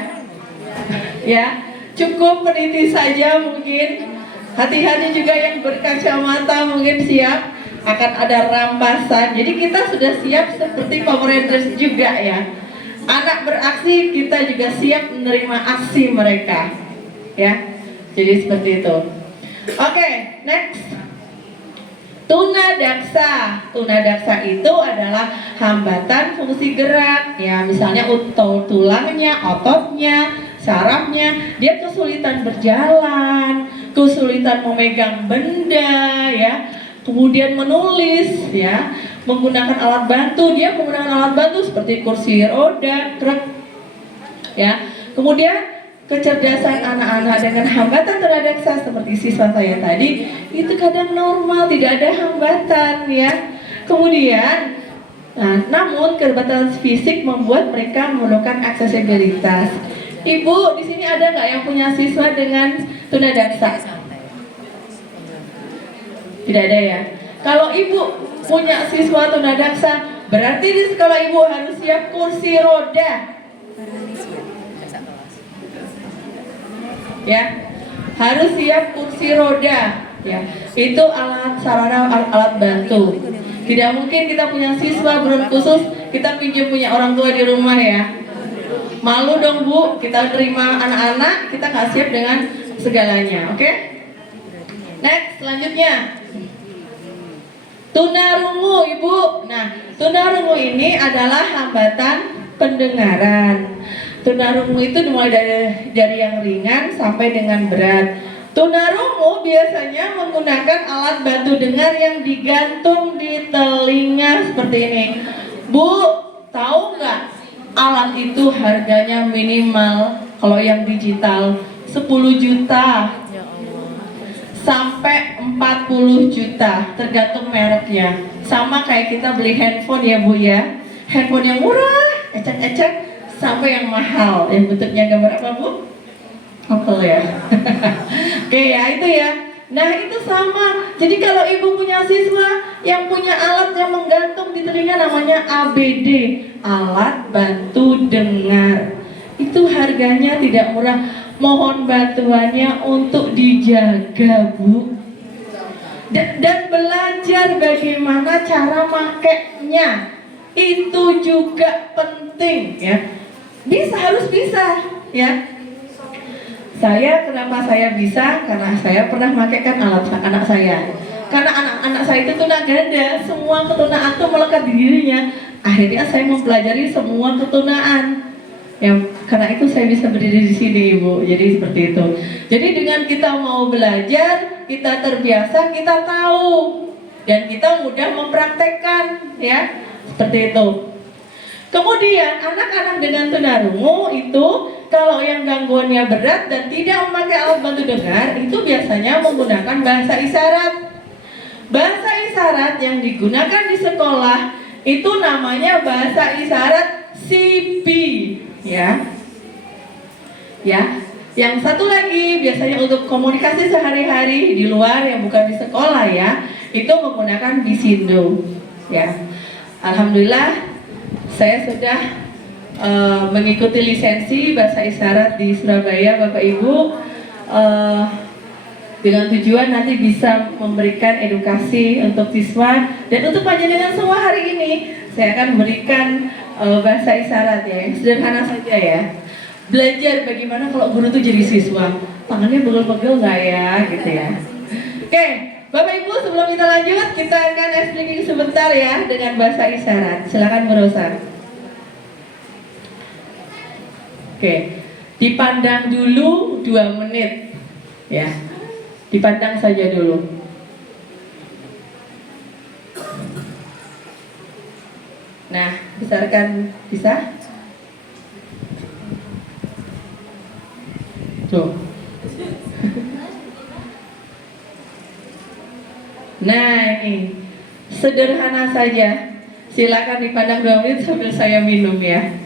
ya cukup meniti saja mungkin. Hati-hati juga yang berkacamata, mungkin siap akan ada rampasan. Jadi kita sudah siap seperti Power Rangers juga ya. Anak beraksi, kita juga siap menerima aksi mereka ya. Jadi seperti itu. Oke, next. Tunadaksa. Tunadaksa itu adalah hambatan fungsi gerak ya, misalnya tulangnya, ototnya, sarafnya, dia kesulitan berjalan, kesulitan memegang benda ya, kemudian menulis ya, menggunakan alat bantu, dia menggunakan alat bantu seperti kursi roda, truk ya. Kemudian kecerdasan anak-anak dengan hambatan tunadaksa seperti siswa saya tadi itu kadang normal, tidak ada hambatan ya. Kemudian namun keterbatasan fisik membuat mereka memerlukan aksesibilitas. Ibu, di sini ada nggak yang punya siswa dengan tunadaksa? Tidak ada ya. Kalau ibu punya siswa tunadaksa, berarti di sekolah ibu harus siap kursi roda. Ya, harus siap kursi roda. Ya, itu alat sarana alat bantu. Tidak mungkin kita punya siswa berkebutuhan khusus kita pinjam punya orang tua di rumah ya. Malu dong Bu, kita terima anak-anak, kita nggak siap dengan segalanya, oke? Next, selanjutnya tunarungu Ibu. Nah, tunarungu ini adalah hambatan pendengaran. Tunarungu itu dimulai dari yang ringan sampai dengan berat. Tunarungu biasanya menggunakan alat bantu dengar yang digantung di telinga seperti ini. Bu, tahu nggak? Alat itu harganya minimal kalau yang digital 10 juta sampai 40 juta tergantung mereknya. Sama kayak kita beli handphone ya Bu ya. Handphone yang murah, ecek-ecek sampai yang mahal. Yang bentuknya gambar apa Bu? Opel ya. Oke ya, itu ya. Nah itu sama. Jadi kalau ibu punya siswa yang punya alat yang menggantung di telinga namanya ABD, alat bantu dengar. Itu harganya tidak murah. Mohon bantuannya untuk dijaga Bu. Dan belajar bagaimana cara makainya. Itu juga penting ya. Harus bisa ya. Kenapa saya bisa? Karena saya pernah memakaikan alat anak saya. Karena anak-anak saya itu tunaganda, semua ketunaan itu melekat di dirinya. Akhirnya saya mempelajari semua ketunaan. Ya, karena itu saya bisa berdiri di sini Ibu. Jadi seperti itu. Jadi dengan kita mau belajar, kita terbiasa, kita tahu dan kita mudah mempraktekkan ya. Seperti itu. Kemudian anak-anak dengan tunarungu itu kalau yang gangguannya berat dan tidak memakai alat bantu dengar itu biasanya menggunakan bahasa isyarat. Bahasa isyarat yang digunakan di sekolah itu namanya bahasa isyarat CP ya. Ya. Yang satu lagi biasanya untuk komunikasi sehari-hari di luar yang bukan di sekolah ya, itu menggunakan Bisindo ya. Alhamdulillah saya sudah mengikuti lisensi bahasa isyarat di Surabaya Bapak Ibu dengan tujuan nanti bisa memberikan edukasi untuk siswa dan untuk panjenengan semua hari ini saya akan memberikan bahasa isyarat ya, sederhana saja ya. Belajar bagaimana kalau guru tuh jadi siswa, tangannya pegel-pegel nggak ya gitu ya. Oke, Bapak Ibu sebelum kita lanjut kita akan explaining sebentar ya dengan bahasa isyarat. Silakan Bu Rosa. Oke, dipandang dulu 2 menit ya, dipandang saja dulu. Nah, besarkan bisa? Tuh. Nah ini, sederhana saja. Silakan dipandang 2 menit sambil saya minum ya.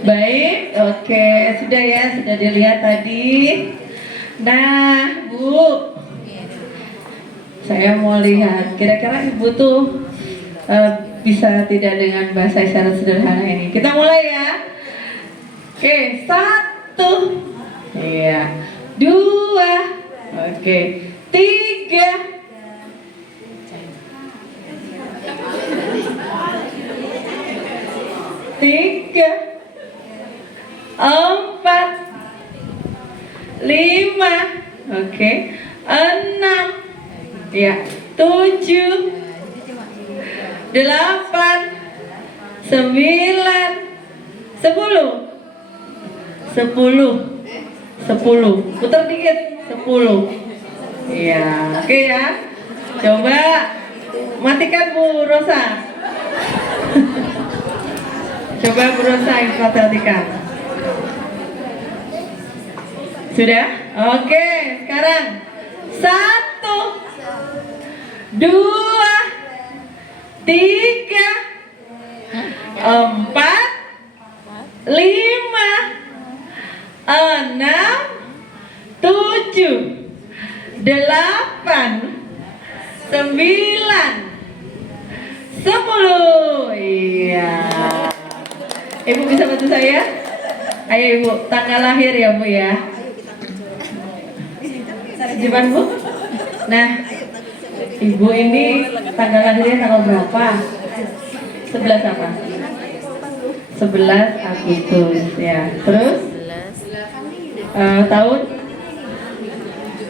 Baik, oke, sudah ya, sudah dilihat tadi. Nah, Bu, saya mau lihat, kira-kira Ibu tuh bisa tidak dengan bahasa isyarat sederhana ini. Kita mulai ya. Oke, 1, iya, 2, oke, 3, 4, 5, oke, 6, ya, 7, 8, 9, 10, 10, putar dikit, 10, iya, oke ya, coba matikan Bu Rosa. Coba Bu Rosa hipnotikan. Sudah? Oke, sekarang 1, 2, 3, 4, 5, 6, 7, 8, 9, 10. Iya. Ibu bisa bantu saya? Ayo Ibu, tanggal lahir ya Bu ya. Depan Bu. Nah, Ibu ini tanggal lahirnya tanggal berapa? 11 apa? 11 Agustus ya. Terus tahun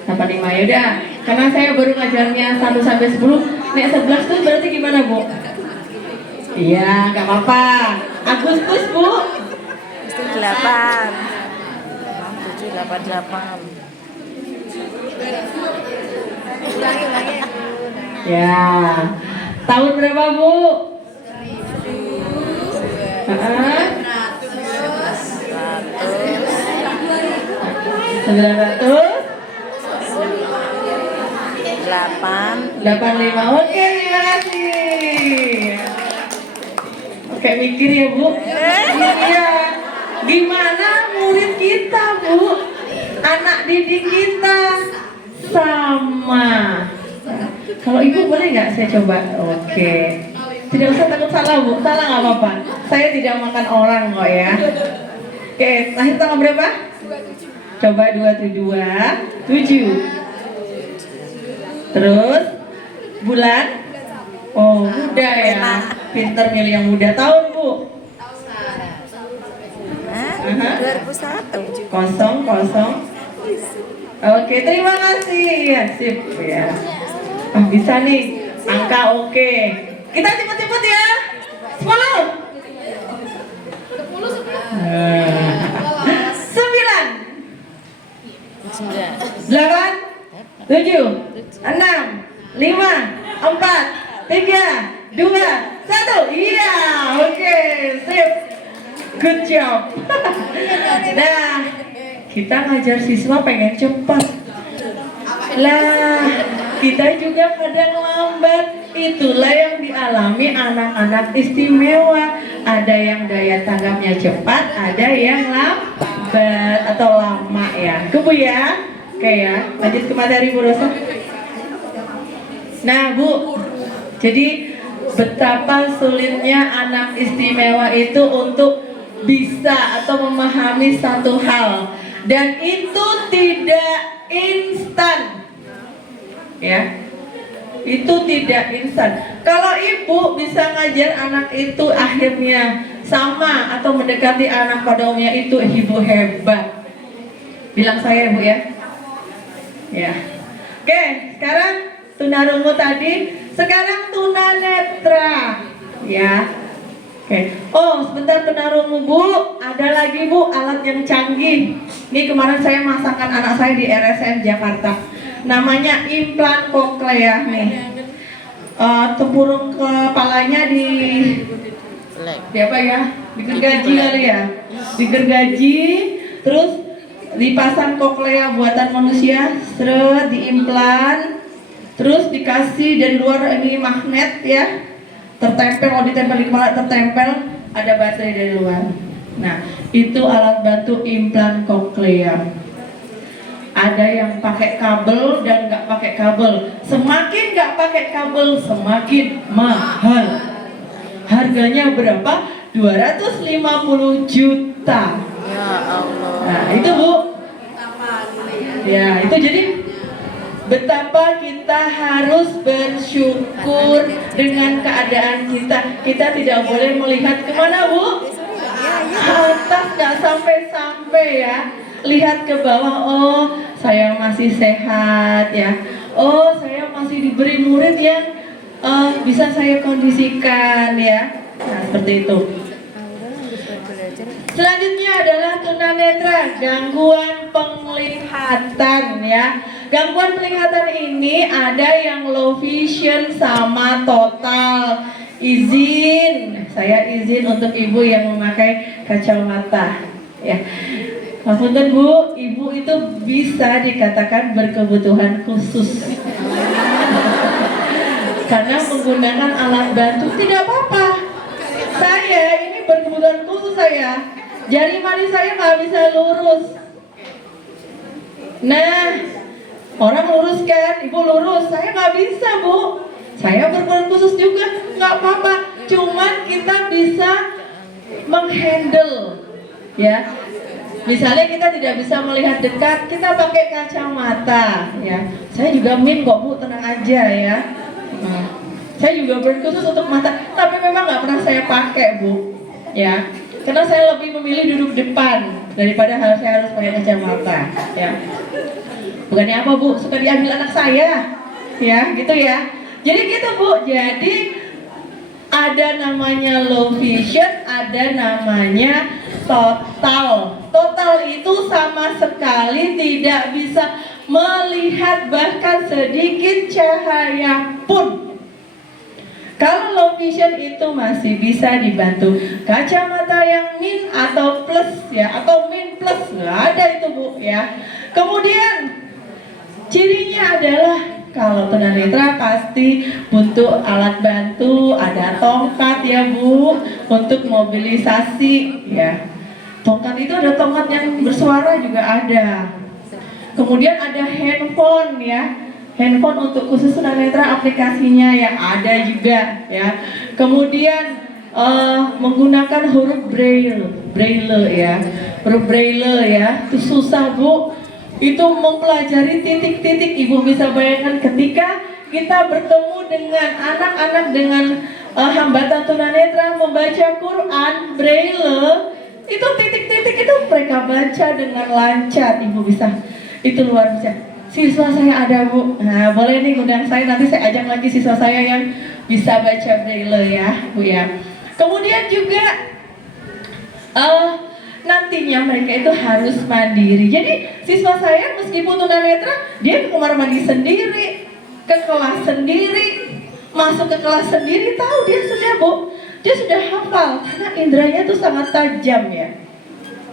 85 ya udah. Karena saya baru ngajarnya 1 sampai 10. Nek 11 tuh berarti gimana Bu? Iya, nggak apa-apa. Agustus Bu. Itu 8. 7, 8, 8. Ya. Tahun berapa Bu? 900 85. Oke, terima kasih. Oke, mikir ya Bu. Iya. Gimana murid kita Bu? Anak didik kita sama. Kalau Ibu boleh nggak saya coba? Oke. Tidak usah takut salah Bu. Salah nggak apa-apa. Saya tidak makan orang kok ya. Oke, lahir tanggal berapa? Coba 27. Terus bulan? Oh, muda ya. Pinter milih yang muda. Tahun Bu? 2001. 00. Oke, terima kasih. Ya, sip ya. Ah, bisa nih. Angka oke. Kita cepet-cepet ya. 10. 9. 8, 7, 6, 5, 4, 3, 2, 1. Iya, oke, sip. Good job. Nah, kita ngajar siswa pengen cepat. Lah, kita juga kadang lambat. Itulah yang dialami anak-anak istimewa. Ada yang daya tanggapnya cepat, ada yang lambat atau lama ya. Kebu ya. Oke ya, lanjut ke materi Bu Rosa. Nah Bu, jadi betapa sulitnya anak istimewa itu untuk bisa atau memahami satu hal, dan itu tidak instan ya, itu tidak instan. Kalau ibu bisa ngajar anak itu akhirnya sama atau mendekati anak pada umumnya, itu ibu hebat. Bilang saya Bu ya. Ya. Oke, sekarang tunarungu tadi, sekarang tunanetra ya. Oke. Oh, sebentar tunarungu Bu, ada lagi Bu alat yang canggih. Ini kemarin saya masakkan anak saya di RSN Jakarta. Namanya implan koklea nih. Tempurung kepalanya di apa ya? Digergaji kali ya. Digergaji, terus dipasang koklea buatan manusia, seret diimplan, terus dikasih dari luar ini magnet ya, tertempel, kalau ditempel di kepala tertempel, ada baterai dari luar. Nah, itu alat bantu implan koklea. Ada yang pakai kabel dan nggak pakai kabel. Semakin nggak pakai kabel, semakin mahal. harganya berapa? 250 juta. Ya Allah. Nah, itu Bu. Ya, itu jadi betapa kita harus bersyukur dengan keadaan kita. Kita tidak boleh melihat kemana Bu? Atas, nggak sampai-sampai ya. Lihat ke bawah, oh saya masih sehat ya. Oh saya masih diberi murid yang bisa saya kondisikan ya. Nah seperti itu. Selanjutnya adalah tunanetra, gangguan penglihatan ya. Gangguan penglihatan ini ada yang low vision sama total. Saya izin untuk ibu yang memakai kacamata ya. Maksudnya Bu, ibu itu bisa dikatakan berkebutuhan khusus. Karena menggunakan alat bantu tidak apa-apa. Saya ini berkebutuhan khusus saya. Jari manis saya nggak bisa lurus. Nah, orang lurus kan, ibu lurus. Saya nggak bisa Bu. Saya berkebutuhan khusus juga, nggak apa-apa. Cuman kita bisa menghandle, ya. Misalnya kita tidak bisa melihat dekat, kita pakai kacamata, ya. Saya juga min kok Bu, tenang aja ya. Nah, saya juga berkhusus untuk mata, tapi memang nggak pernah saya pakai Bu, ya. Karena saya lebih memilih duduk depan daripada saya harus pakai kacamata, ya. Bukannya apa Bu, suka diambil anak saya, ya, gitu ya. Jadi gitu Bu, jadi ada namanya low vision, ada namanya total. Total itu sama sekali tidak bisa melihat bahkan sedikit cahaya pun. Kalau low vision itu masih bisa dibantu kacamata yang min atau plus ya, atau min plus, nggak ada itu Bu ya. Kemudian cirinya adalah kalau tunanetra pasti butuh alat bantu, ada tongkat ya Bu untuk mobilisasi ya. Tongkat itu ada tongkat yang bersuara juga ada. Kemudian ada handphone ya. Handphone untuk khusus tunanetra aplikasinya yang ada juga ya. Kemudian menggunakan huruf braille ya. Huruf braille ya. Itu susah Bu. Itu mempelajari titik-titik. Ibu bisa bayangkan ketika kita bertemu dengan anak-anak dengan hambatan tunanetra membaca Quran braille, itu titik-titik itu mereka baca dengan lancar. Ibu bisa, itu luar biasa. Siswa saya ada Bu, nah boleh nih undang saya, nanti saya ajak lagi siswa saya yang bisa baca braille ya Bu ya. Kemudian juga nantinya mereka itu harus mandiri. Jadi siswa saya meskipun tunanetra, dia ke kamar mandi sendiri, ke kelas sendiri, masuk ke kelas sendiri, tahu dia sudah Bu, dia sudah hafal karena indranya tuh sangat tajam ya.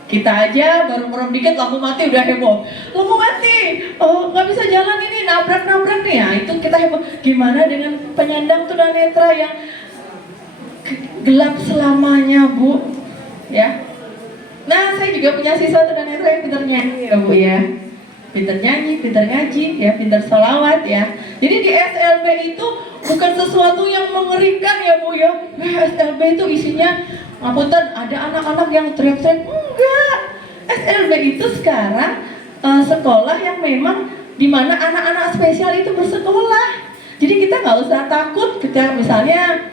Kita aja baru merem dikit lampu mati udah heboh. Lampu mati, oh nggak bisa jalan ini, nabrak nih ya, itu kita heboh. Gimana dengan penyandang tunanetra yang gelap selamanya Bu, ya? Nah saya juga punya siswa tunanetra yang pintar nyanyi ya Bu ya, pintar nyanyi, pintar ngaji ya, pintar sholawat ya. Jadi di SLB itu bukan sesuatu yang mengerikan ya Bu ya. SLB itu isinya ngapunten, ada anak-anak yang teriak-teriak, enggak. SLB itu sekarang sekolah yang memang dimana anak-anak spesial itu bersekolah. Jadi kita nggak usah takut ketika misalnya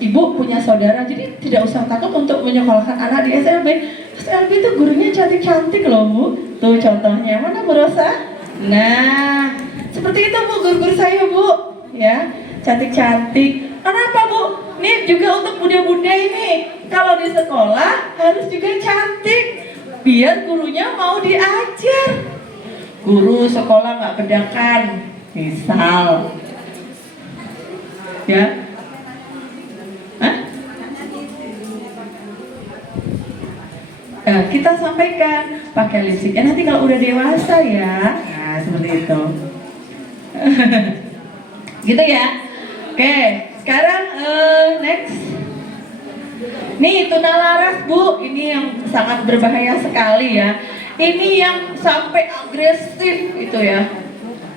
ibu punya saudara, jadi tidak usah takut untuk menyekolahkan anak di SLB. SLB itu gurunya cantik-cantik loh Bu. Tuh contohnya, mana Bu Rosa? Nah, seperti itu Bu guru-guru saya Bu, ya, cantik-cantik. Kenapa Bu? Ini juga untuk bunda-bunda ini. Kalau di sekolah harus juga cantik, biar gurunya mau diajar. Guru sekolah nggak bedakan, misal, ya. Kita sampaikan pakai lipstick. Nanti kalau udah dewasa ya, nah seperti itu. Gitu ya. Oke, sekarang next. Nih tunalaras Bu, ini yang sangat berbahaya sekali ya. Ini yang sampai agresif itu ya,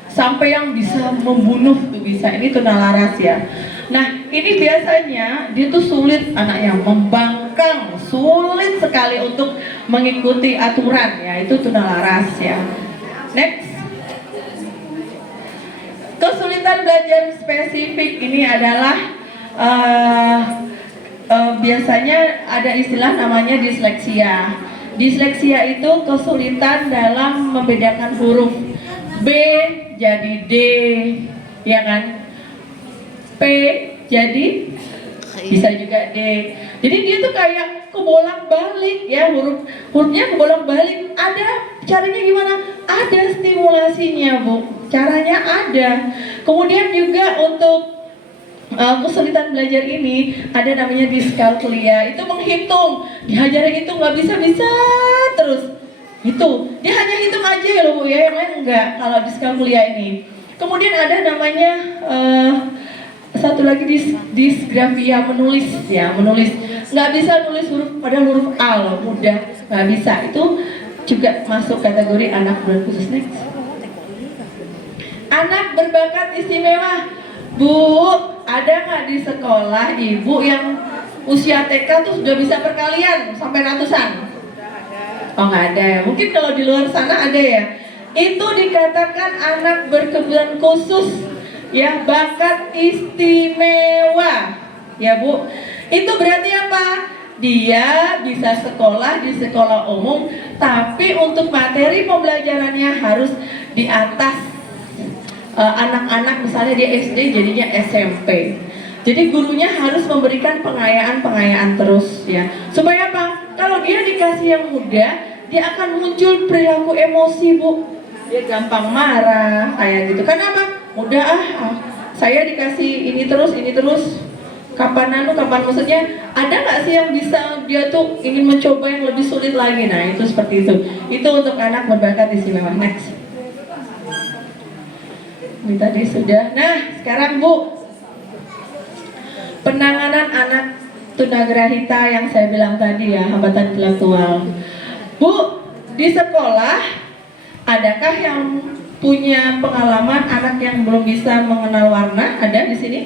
sampai yang bisa membunuh tuh bisa. Ini tunalaras ya. Nah ini biasanya dia tuh sulit, anaknya membangkang, sulit sekali untuk mengikuti aturan ya, itu tunalaras ya. Next. Kesulitan belajar spesifik ini adalah biasanya ada istilah namanya disleksia. Disleksia itu kesulitan dalam membedakan huruf. B jadi D, ya kan? P jadi bisa juga D. Jadi dia tuh kayak kebolak-balik ya, hurufnya kebolak-balik. Ada caranya gimana? Ada stimulasinya, Bu. Caranya ada. Kemudian juga untuk kesulitan belajar ini ada namanya diskalkulia. Itu menghitung, diajarin itu nggak bisa terus. Itu dia hanya hitung aja ya loh Bu ya, yang lain enggak kalau diskalkulia ini. Kemudian ada namanya satu lagi disgrafia, menulis ya, menulis nggak bisa nulis huruf pada huruf A loh, mudah nggak bisa. Itu juga masuk kategori anak berkebutuhan khusus. Next. Anak berbakat istimewa, Bu, ada nggak di sekolah ibu yang usia TK tuh sudah bisa perkalian sampai ratusan? Oh nggak ada ya, mungkin kalau di luar sana ada ya. Itu dikatakan anak berkebutuhan khusus ya, bakat istimewa ya Bu. Itu berarti apa? Dia bisa sekolah di sekolah umum, tapi untuk materi pembelajarannya harus di atas anak-anak, misalnya dia SD jadinya SMP. Jadi gurunya harus memberikan pengayaan terus ya. Supaya apa? Kalau dia dikasih yang mudah, dia akan muncul perilaku emosi Bu. Dia gampang marah kayak gitu. Kenapa? Mudah saya dikasih ini terus. Kapan maksudnya ada nggak sih yang bisa dia tuh ingin mencoba yang lebih sulit lagi? Nah itu seperti itu. Itu untuk anak berbakat istimewa. Next. Ini tadi sudah. Nah sekarang Bu, penanganan anak tunagrahita yang saya bilang tadi ya, hambatan intelektual. Bu, di sekolah adakah yang punya pengalaman anak yang belum bisa mengenal warna? Ada di sini?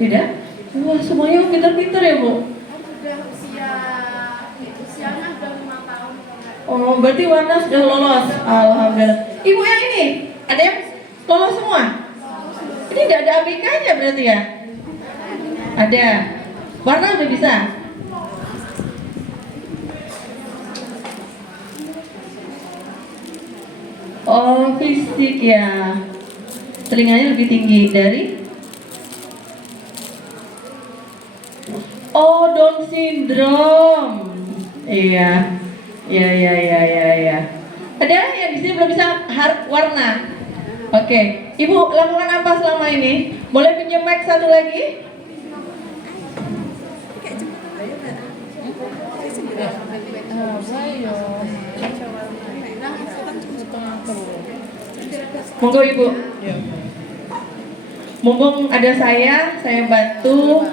Tidak? Wah, semuanya pintar-pintar ya, Bu? Usianya udah 5 tahun. Oh, berarti warna sudah lolos. Alhamdulillah. Ibu yang ini, ada yang lolos semua? Ini nggak ada ABK-nya berarti ya? Ada. Warna udah bisa? Oh, fisik ya. Telinganya lebih tinggi dari? Oh, Down syndrome. Iya. Ya. Ada yang di sini belum bisa warna? Oke. Ibu lakukan apa selama ini? Boleh pinjam mic satu lagi? Monggo Ibu. Mumpung ada saya bantu.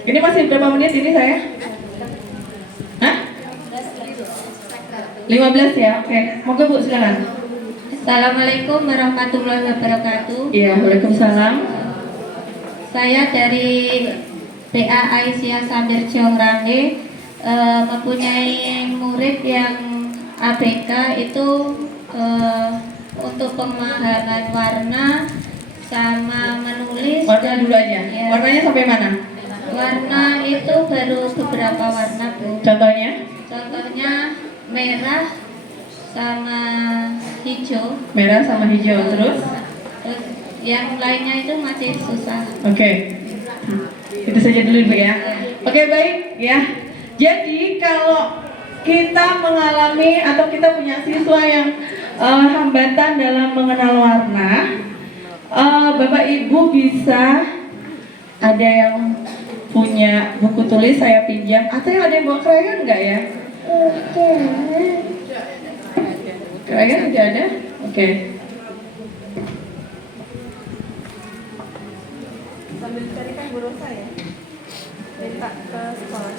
Ini masih berapa menit ini saya? Hah? 15 ya, oke. Monggo Bu, silakan. Assalamualaikum warahmatullahi wabarakatuh. Iya, waalaikumsalam. Saya dari PA Aisyah Samir Jongrange, mempunyai murid yang ABK itu untuk pemahaman warna sama menulis. Warna dulu aja. Ya. Warnanya sampai mana? Warna itu baru beberapa warna Bu. Contohnya? Contohnya merah sama hijau. Merah sama hijau, terus? Terus yang lainnya itu masih susah. Oke. Itu saja dulu Bu ya. Oke, baik ya. Jadi kalau kita mengalami atau kita punya siswa yang hambatan dalam mengenal warna, Bapak Ibu bisa, ada yang punya buku tulis saya pinjam, atau yang ada yang bawa krayon nggak ya? Krayon tidak ada? Oke. Sambil carikan guru saya, minta ke sekolah.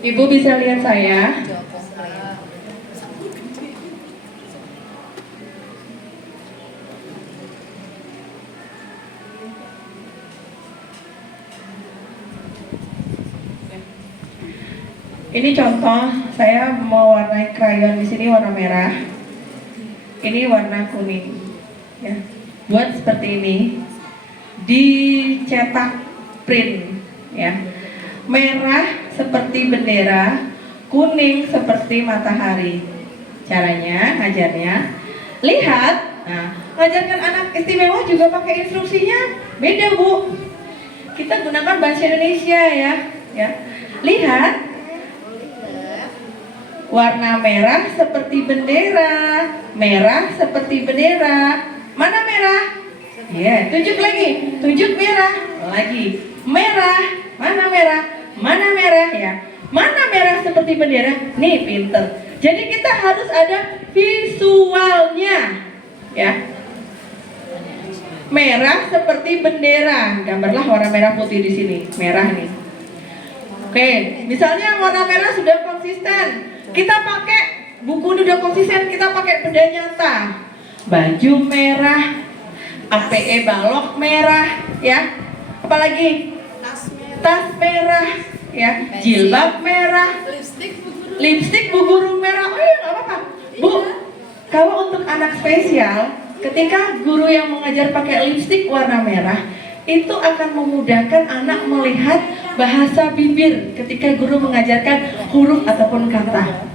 Ibu bisa lihat saya. Ini contoh saya mau warnai krayon di sini warna merah. Ini warna kuning. Ya. Buat seperti ini. Dicetak print ya. Merah seperti bendera, kuning seperti matahari. Caranya ngajarnya, lihat. Nah, ngajarkan anak istimewa juga pakai instruksinya beda, Bu. Kita gunakan bahasa Indonesia ya. Lihat. Warna merah seperti bendera, merah seperti bendera. Mana merah? Ya, tunjuk lagi, tunjuk merah, lagi merah. Mana merah? Mana merah ya? Mana merah seperti bendera? Nih pinter. Jadi kita harus ada visualnya, ya. Merah seperti bendera. Gambarlah warna merah putih di sini, merah nih. Oke, misalnya warna merah sudah konsisten. Kita pakai buku ini udah konsisten, kita pakai benda nyata. Baju merah, APE balok merah, ya. Apalagi tas merah, ya. Jilbab merah, lipstik bu guru merah. Oh iya nggak apa-apa, Bu. Kalau untuk anak spesial, ketika guru yang mengajar pakai lipstik warna merah, itu akan memudahkan anak melihat bahasa bibir ketika guru mengajarkan huruf ataupun kata.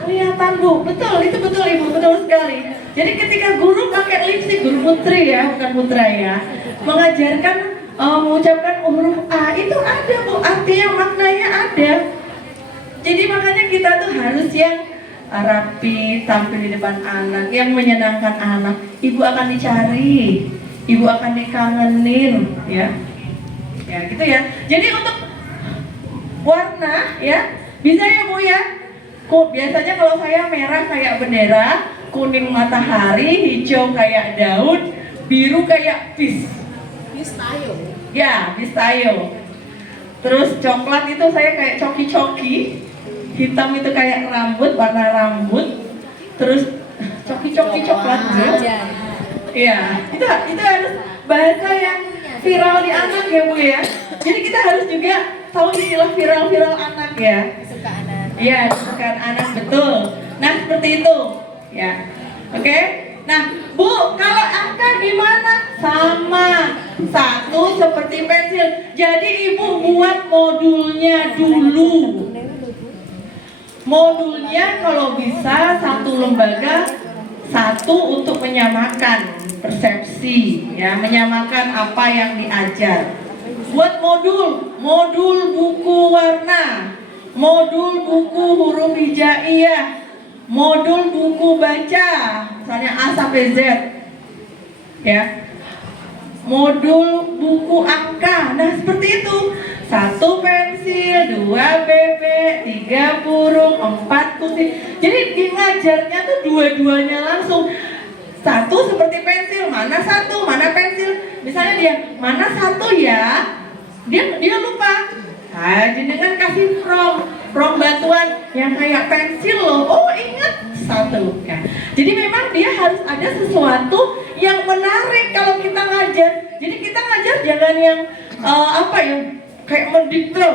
Kelihatan Bu, betul, itu betul Ibu, betul sekali. Jadi ketika guru pakai lipstik, guru putri ya, bukan putra ya, mengajarkan mengucapkan huruf A, itu ada Bu, artinya maknanya ada. Jadi makanya kita tuh harus yang rapi, tampil di depan anak, yang menyenangkan anak. Ibu akan dicari, ibu akan dikangenin, ya. Ya gitu ya. Jadi untuk warna ya, bisa ya Bu ya. Biasanya kalau saya merah kayak bendera, kuning matahari, hijau kayak daun, biru kayak bis. Ya, bis tayo. Terus coklat itu saya kayak coki-coki. Hitam itu kayak rambut, warna rambut. Terus coki-coki coklat. Iya, itu harus bahasa yang viral di anak ya Bu ya. Jadi kita harus juga tahu istilah viral-viral anak ya. Iya, kesukaan anak, betul. Nah, seperti itu. Ya. Oke? Nah, Bu, kalau angka gimana? Sama. Satu seperti pensil. Jadi Ibu buat modulnya dulu. Modulnya kalau bisa satu lembaga, satu untuk menyamakan persepsi, ya, menyamakan apa yang diajar. Buat modul buku warna, modul buku huruf hijaiyah, modul buku baca, misalnya A sampai Z, ya, modul buku angka. Nah seperti itu, 1 pensil, 2 bebek, 3 burung, 4 kucing. Jadi di ngajarnya tuh dua-duanya langsung. 1 seperti pensil, mana 1, mana pensil. Misalnya dia, mana 1 ya, dia lupa. Nah, dengan kasih from bantuan yang kayak pensil loh. Oh ingat 1 ya. Jadi memang dia harus ada sesuatu yang menarik kalau kita ngajar. Jadi kita ngajar jangan yang kayak mendikte.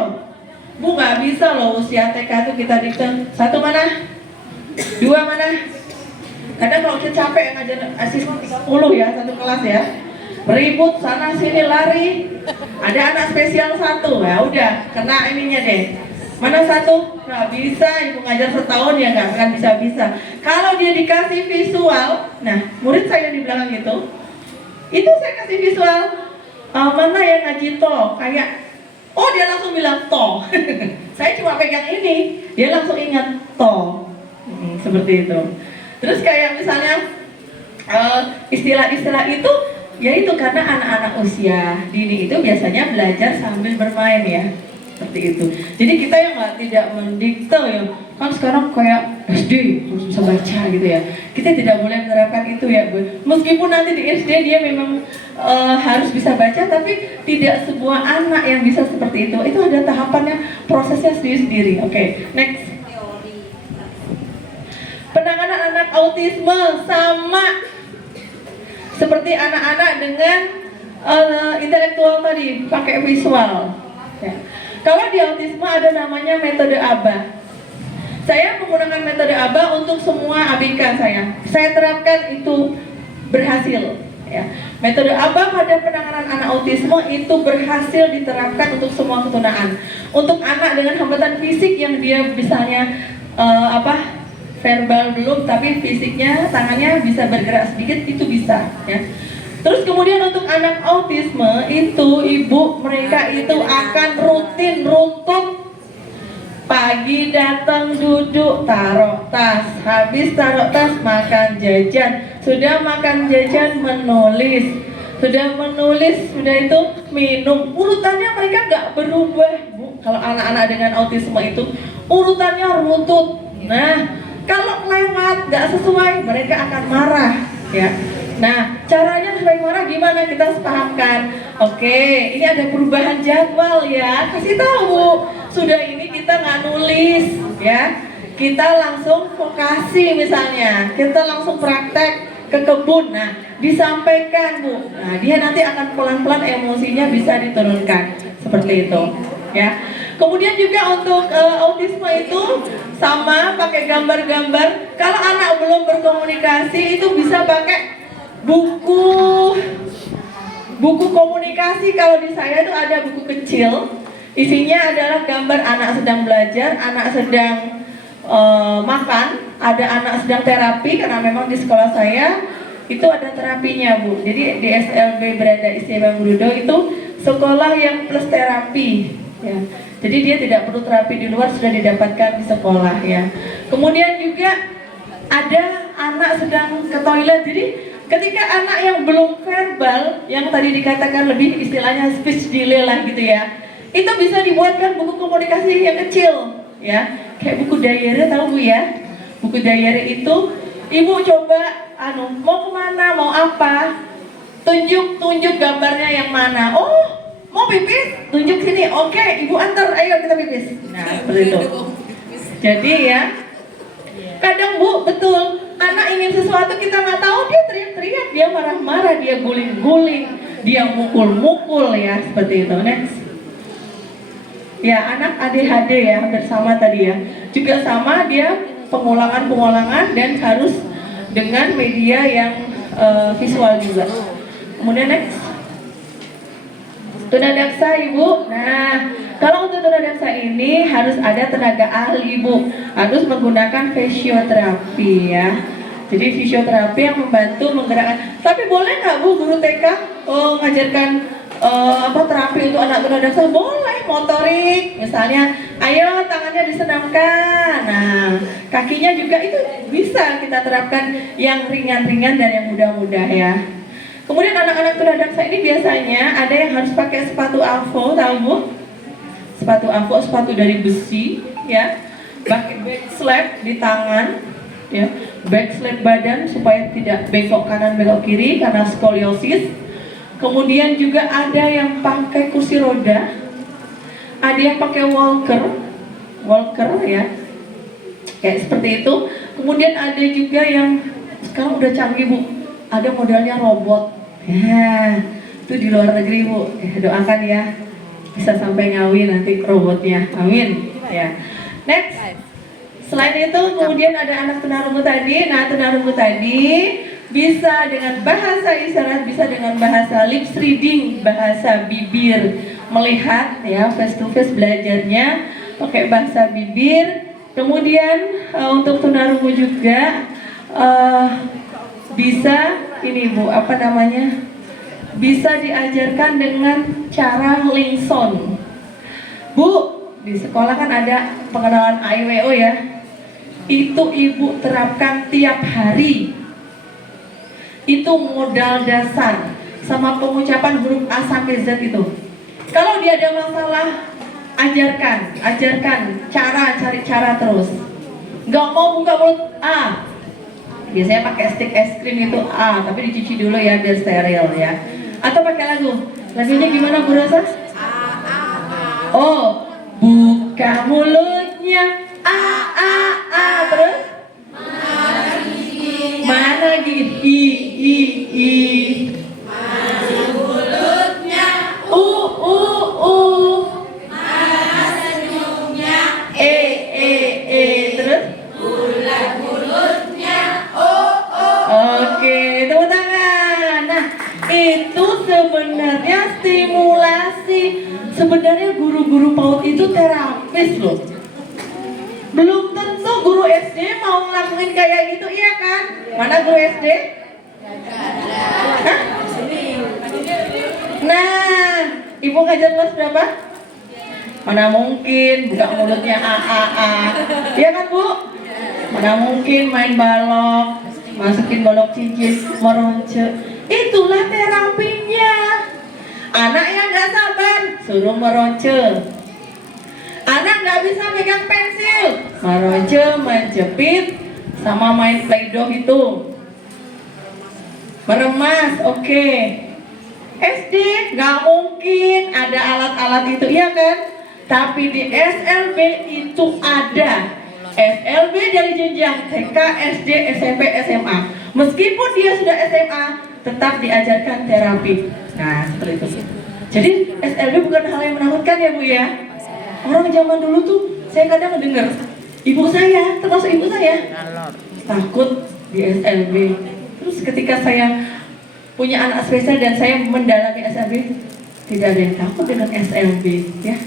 Bu nggak bisa loh usia TK itu kita dikte. 1 mana? 2 mana? Kadang kalau kita capek ngajar asisten 10 ya, 1 kelas ya. Ribut sana sini lari. Ada anak spesial 1, ya udah kena ininya deh. Mana 1? Nggak bisa, Ibu ngajar setahun ya nggak akan bisa. Kalau dia dikasih visual, nah murid saya di belakang itu saya kasih visual. Mana yang ngaji toh? Kayak, oh dia langsung bilang toh. Saya cuma pegang ini, dia langsung ingat toh. Seperti itu. Terus kayak misalnya istilah-istilah itu, ya itu karena anak-anak usia dini itu biasanya belajar sambil bermain ya, seperti itu. Jadi kita yang tidak mendikte ya, kan sekarang kayak SD harus bisa baca gitu ya. Kita tidak boleh menerapkan itu ya Bu. Meskipun nanti di SD dia memang harus bisa baca, tapi tidak sebuah anak yang bisa seperti itu. Itu ada tahapannya, prosesnya sendiri-sendiri. Oke, next. Penanganan anak autisme sama seperti anak-anak dengan intelektual tadi, pakai visual. Ya. Kalau di autisme ada namanya metode ABA. Saya menggunakan metode ABA untuk semua ABK saya. Saya terapkan itu berhasil. Ya. Metode ABA pada penanganan anak autisme itu berhasil diterapkan untuk semua ketunaan. Untuk anak dengan hambatan fisik yang dia misalnya verbal belum, tapi fisiknya tangannya bisa bergerak sedikit, itu bisa. Ya. Terus kemudian untuk anak autisme itu ibu mereka itu akan rutin runtut. Pagi datang duduk taruh tas, habis taruh tas makan jajan, sudah makan jajan menulis, sudah menulis, sudah itu minum. Urutannya mereka nggak berubah, Bu. Kalau anak-anak dengan autisme itu urutannya runtut. Nah, kalau lewat nggak sesuai mereka akan marah, ya. Nah, caranya supaya marah gimana kita sepahamkan? Oke, ini ada perubahan jadwal ya. Kasih tahu, sudah ini kita nggak nulis ya. Kita langsung vokasi misalnya. Kita langsung praktek ke kebun. Nah, disampaikan Bu. Nah, dia nanti akan pelan-pelan emosinya bisa diturunkan. Seperti itu ya. Kemudian juga untuk autisme itu sama pakai gambar-gambar. Kalau anak belum berkomunikasi itu bisa pakai buku komunikasi. Kalau di saya itu ada buku kecil, isinya adalah gambar anak sedang belajar, anak sedang makan, ada anak sedang terapi, karena memang di sekolah saya itu ada terapinya Bu. Jadi di SLB Beranda Istimewa Gurudo itu sekolah yang plus terapi ya. Jadi dia tidak perlu terapi di luar, sudah didapatkan di sekolah ya. Kemudian juga ada anak sedang ke toilet. Jadi ketika anak yang belum verbal, yang tadi dikatakan lebih istilahnya speech delay lah gitu ya, itu bisa dibuatkan buku komunikasi yang kecil ya, kayak buku diary, tahu Bu ya? Buku diary itu ibu coba mau kemana, mau apa, tunjuk gambarnya yang mana. Oh, mau pipis, tunjuk sini. Oke, ibu antar, ayo kita pipis. Nah, seperti itu. Jadi ya, kadang Bu, betul, anak ingin sesuatu kita nggak tahu, dia teriak-teriak, dia marah-marah, dia guling-guling, dia mukul-mukul ya, seperti itu. Next. Ya, anak ADHD ya, hampir sama tadi ya. Juga sama, dia pengulangan dan harus dengan media yang visual juga. Kemudian next. Tunadaksa Ibu. Nah, kalau untuk tunadaksa ini harus ada tenaga ahli Bu, harus menggunakan fisioterapi ya. Jadi fisioterapi yang membantu menggerakkan. Tapi boleh nggak Bu guru TK mengajarkan terapi untuk anak tunadaksa? Boleh, motorik misalnya. Ayo tangannya disenamkan. Nah, kakinya juga itu bisa kita terapkan yang ringan-ringan dan yang mudah-mudah ya. Kemudian anak-anak tunadaksa ini biasanya ada yang harus pakai sepatu AVO, tahu Bu? Sepatu AVO, sepatu dari besi ya. Pakai back slap di tangan ya. Back slap badan supaya tidak bengkok kanan bengkok kiri karena skoliosis. Kemudian juga ada yang pakai kursi roda. Ada yang pakai walker ya. Kayak seperti itu. Kemudian ada juga yang sekarang udah canggih Bu. Ada modelnya robot. Ya, itu di luar negeri Bu. Doakan ya, bisa sampai ngawin nanti robotnya. Amin. Ya. Next. Selain itu kemudian ada anak tunarungu tadi. Nah, tunarungu tadi bisa dengan bahasa isyarat, bisa dengan bahasa lips reading, bahasa bibir, melihat ya, face to face belajarnya pakai bahasa bibir. Kemudian untuk tunarungu juga bisa ini Bu, bisa diajarkan dengan cara liaison. Bu, di sekolah kan ada pengenalan AIWO ya. Itu Ibu terapkan tiap hari. Itu modal dasar sama pengucapan huruf A sampai Z itu. Kalau dia ada masalah, ajarkan cari cara terus. Nggak mau buka mulut A. Biasanya pakai stick es krim itu A, tapi dicuci dulu ya biar steril ya. Atau pakai lagu. Lagunya gimana Bu Rosa? Oh, buka mulutnya A terus? Mana gigi? I. Mana mulutnya? U. simulasi. Sebenarnya guru-guru PAUD itu terapis loh. Belum tentu guru SD mau ngelakuin kayak gitu, iya kan? Mana guru SD? Hah? Nah, ibu ngajar kelas berapa? Mana mungkin buka mulutnya a. Iya kan bu? Mana mungkin main balok, masukin balok cincin, meronce. Itulah terapinya. Anak yang nggak sabar suruh meronce. Anak nggak bisa pegang pensil, meronce, menjepit, sama main play-doh itu. Meremas, oke. SD nggak mungkin ada alat-alat itu, iya kan? Tapi di SLB itu ada. SLB dari jenjang TK, SD, SMP, SMA. Meskipun dia sudah SMA, tetap diajarkan terapi. Nah, seperti itu. Jadi SLB bukan hal yang menakutkan ya Bu ya. Orang zaman dulu tuh saya kadang mendengar ibu saya, termasuk ibu saya, takut di SLB. Terus ketika saya punya anak spesial dan saya mendalami SLB, tidak ada yang takut dengan SLB ya.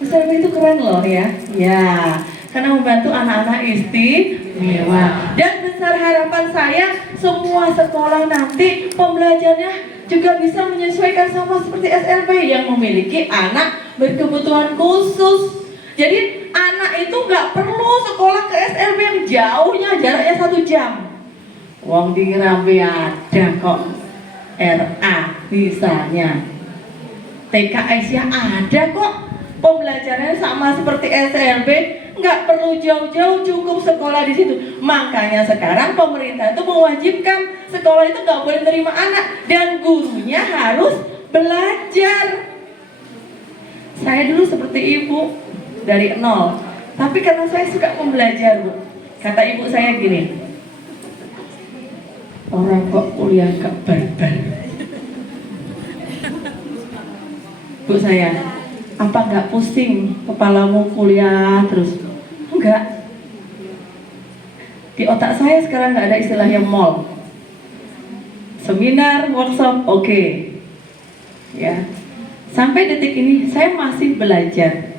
SLB itu keren loh ya. Ya, karena membantu anak-anak istimewa. Dan besar harapan saya semua sekolah nanti pembelajarannya juga bisa menyesuaikan sama seperti SLB yang memiliki anak berkebutuhan khusus. Jadi anak itu nggak perlu sekolah ke SLB yang jauhnya jaraknya 1 jam. Wong di Rambe ada kok RA misalnya, TK Aisyah ada kok. Pembelajarannya sama seperti SLB, nggak perlu jauh-jauh, cukup sekolah di situ. Makanya sekarang pemerintah itu mewajibkan sekolah itu nggak boleh terima anak dan gurunya harus belajar. Saya dulu seperti ibu dari nol, tapi karena saya suka membelajar Bu, kata ibu saya gini, orang kok kuliah gak barbar. Bu saya, apa nggak pusing kepalamu kuliah terus? Enggak. Di otak saya sekarang nggak ada istilahnya mall. Seminar, workshop, oke. Ya. Sampai detik ini saya masih belajar.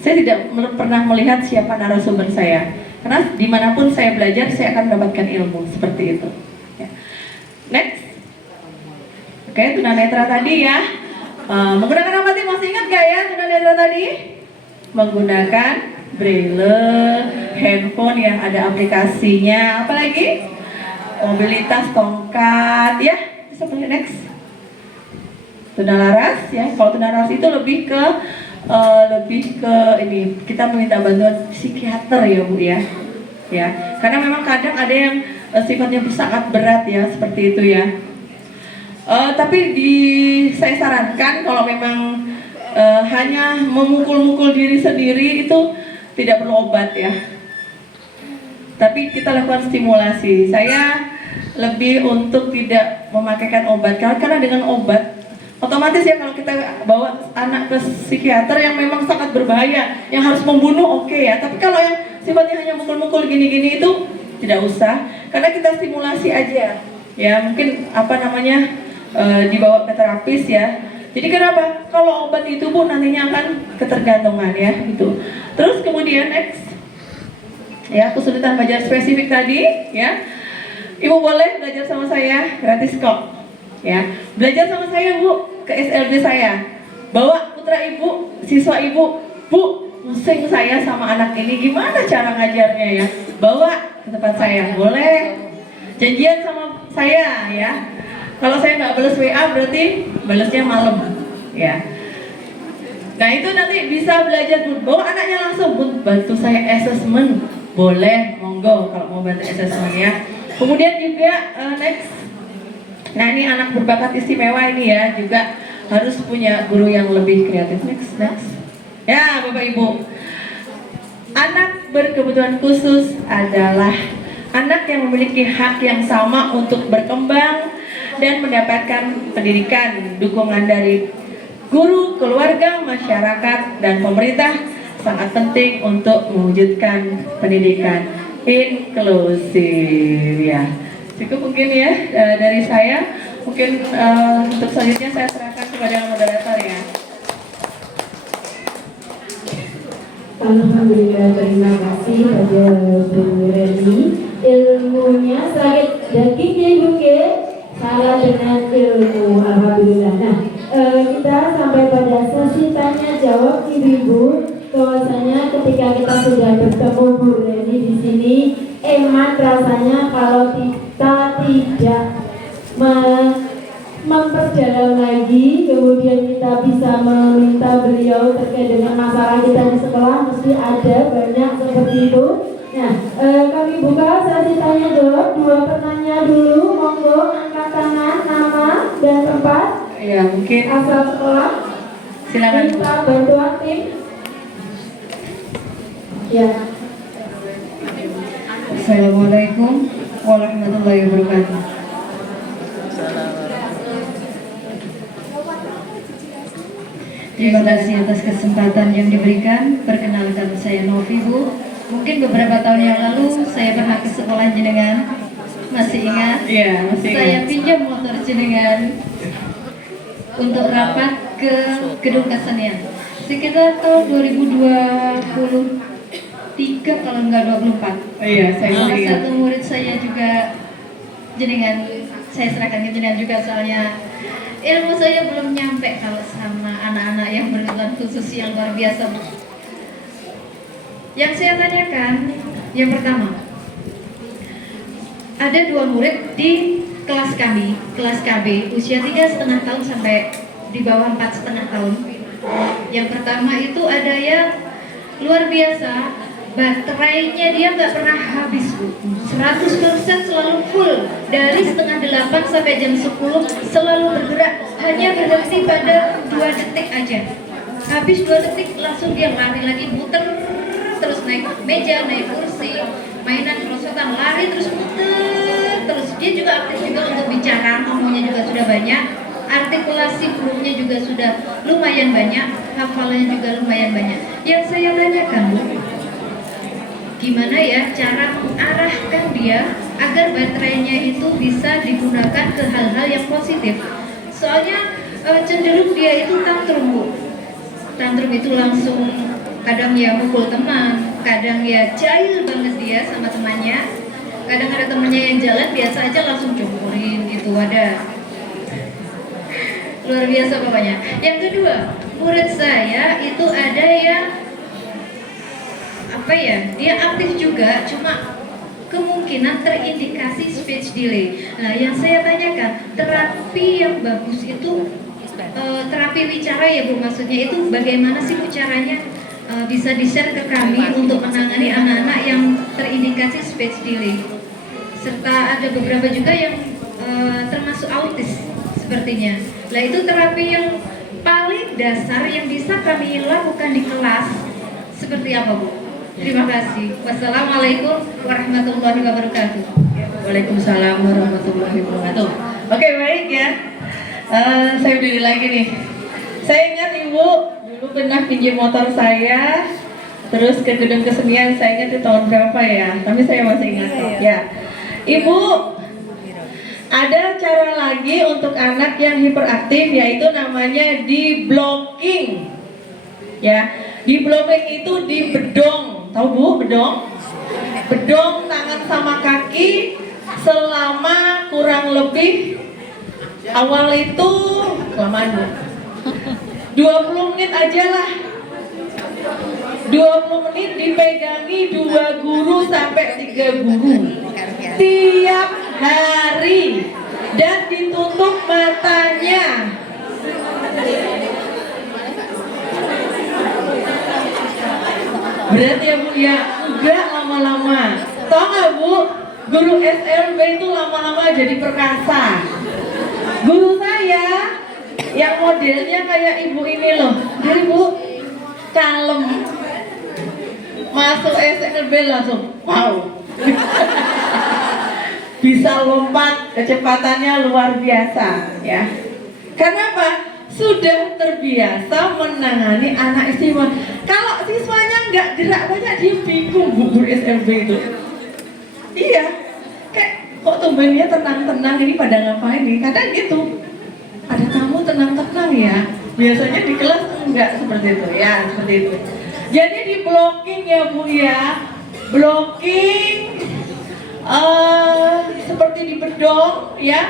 Saya tidak pernah melihat siapa narasumber saya. Karena dimanapun saya belajar, saya akan mendapatkan ilmu seperti itu. Ya. Next. Oke, tunanetra tadi ya. Menggunakan apa sih? Masih ingat gak ya tunanetra tadi? Menggunakan braille, handphone yang ada aplikasinya, apalagi mobilitas tongkat, ya. Bisa boleh next. Tunalaras ya. Kalau tunalaras itu lebih ke ini, kita meminta bantuan psikiater ya Bu ya. Ya, karena memang kadang ada yang sifatnya sangat berat ya, seperti itu ya. Tapi saya sarankan kalau memang hanya memukul-mukul diri sendiri itu tidak perlu obat ya. Tapi kita lakukan stimulasi. Saya lebih untuk tidak memakaikan obat karena dengan obat otomatis ya kalau kita bawa anak ke psikiater yang memang sangat berbahaya, yang harus membunuh oke ya. Tapi kalau yang sifatnya hanya mukul-mukul gini-gini itu tidak usah, karena kita stimulasi aja. Ya mungkin dibawa ke terapis ya. Jadi kenapa? Kalau obat itu Bu nantinya akan ketergantungan ya gitu. Terus kemudian next ya, kesulitan belajar spesifik tadi ya. Ibu boleh belajar sama saya gratis kok. Ya, belajar sama saya Bu ke SLB saya. Bawa putra ibu, siswa ibu, Bu, pusing saya sama anak ini, gimana cara ngajarnya ya? Bawa ke tempat saya, boleh. Janjian sama saya ya. Kalau saya nggak balas WA berarti balasnya malam ya. Nah itu nanti bisa belajar Bu. Bawa anaknya langsung Bu, bantu saya assessment. Boleh, monggo kalau mau bantu assessment ya. Kemudian juga next. Nah ini anak berbakat istimewa ini ya, juga harus punya guru yang lebih kreatif. Next. Ya Bapak Ibu, anak berkebutuhan khusus adalah anak yang memiliki hak yang sama untuk berkembang dan mendapatkan pendidikan. Dukungan dari guru, keluarga, masyarakat, dan pemerintah sangat penting untuk mewujudkan pendidikan inklusif ya. Cukup mungkin ya dari saya. Mungkin untuk selanjutnya saya serahkan kepada moderator ya. Alhamdulillah, terima kasih pada Bu Reni. Ilmunya sakit dagingnya ibu ke salah dengan ilmu. Alhamdulillah. Nah, kita sampai pada sesi tanya jawab ibu-ibu. Bahwasanya ketika kita sudah bertemu Bu Reni di sini, emat rasanya kalau kita tidak memperdalam lagi, kemudian kita bisa meminta beliau terkait dengan masalah kita di sekolah, mesti ada banyak seperti itu. Nah, kami buka sesi tanya jawab. 2 penanya dulu, monggo angkat tangan, nama dan tempat, Ya, mungkin asal sekolah. silakan. Minta bantuan tim. Ya. Assalamualaikum warahmatullahi wabarakatuh. Terima kasih atas kesempatan yang diberikan. Perkenalkan, saya Novi, Bu. Mungkin beberapa tahun yang lalu saya pernah ke sekolah jenengan. Masih ingat? Iya, masih ingat. Saya pinjam motor jenengan untuk rapat ke gedung kesenian. Sekitar tahun 2023 kalau enggak 24. Iya, saya Salah ingat. satu murid saya juga jenengan, saya serahkan ke jenengan juga, soalnya ilmu saya belum nyampe kalau sama anak-anak yang berkebutuhan khusus yang luar biasa. Yang saya tanyakan, yang pertama, ada 2 murid di kelas kami, kelas KB, usia 3,5 tahun sampai di bawah 4,5 tahun. Yang pertama itu ada yang luar biasa, baterainya dia nggak pernah habis, Bu. 100% selalu full. Dari setengah 8 sampai jam 10 selalu bergerak, hanya berhenti pada 2 detik aja. Habis 2 detik langsung dia lari lagi, muter terus, naik meja, naik kursi, mainan perosotan, lari terus muter terus. Dia juga aktif juga untuk bicara, ngomongnya juga sudah banyak, artikulasi hurufnya juga sudah lumayan banyak, hafalannya juga lumayan banyak. Yang saya tanyakan, Bu, gimana ya cara mengarahkan dia agar baterainya itu bisa digunakan ke hal-hal yang positif? Soalnya cenderung dia itu tantrum, Bu. Tantrum itu langsung kadang ya mukul teman, kadang ya jahil banget dia sama temannya. Kadang ada temannya yang jalan biasa aja langsung cumpurin gitu, ada. Luar biasa pokoknya. Yang kedua, murid saya itu ada yang apa ya, dia aktif juga, cuma kemungkinan terindikasi speech delay. Nah, yang saya tanyakan, terapi yang bagus itu terapi wicara ya, Bu, maksudnya itu bagaimana sih Bu caranya? Bisa di-share ke kami untuk menangani anak-anak yang terindikasi speech delay. Serta ada beberapa juga yang termasuk autis sepertinya. Nah, itu terapi yang paling dasar yang bisa kami lakukan di kelas seperti apa, Bu? Terima kasih. Wassalamualaikum warahmatullahi wabarakatuh. Waalaikumsalam warahmatullahi wabarakatuh. Oke, baik ya. Saya beli lagi nih. Saya ingat Ibu dulu pernah pinjam motor saya, terus ke gedung kesenian. Saya ingat di tahun berapa ya, tapi saya masih ingat kok. Ya, Ibu, ada cara lagi untuk anak yang hiperaktif, yaitu namanya di blocking. Ya, di blocking itu di bedong. Tahu Bu, bedong? Bedong tangan sama kaki selama kurang lebih awal itu kelamaan Bu. 20 menit aja lah. 20 menit dipegangi 2 guru sampai 3 guru tiap hari dan ditutup matanya. Berarti ya Bu ya, enggak lama-lama. Tahu nggak Bu, guru SLB itu lama-lama jadi perkasa. Guru saya yang modelnya kayak ibu ini loh, jadi Bu kalem, masuk SLB langsung wow. Bisa lompat, kecepatannya luar biasa ya. Kenapa? Sudah terbiasa menangani anak istimewa. Kalau siswanya nggak gerak banyak, dia bingung Bu, guru SLB itu. Iya, kayak kok tumbennya tenang-tenang ini pada ngapain nih? Kadang gitu. ada tamu tenang-tenang ya. Biasanya di kelas enggak seperti itu ya, seperti itu. Jadi di blocking ya Bu ya, blocking seperti di bedong ya.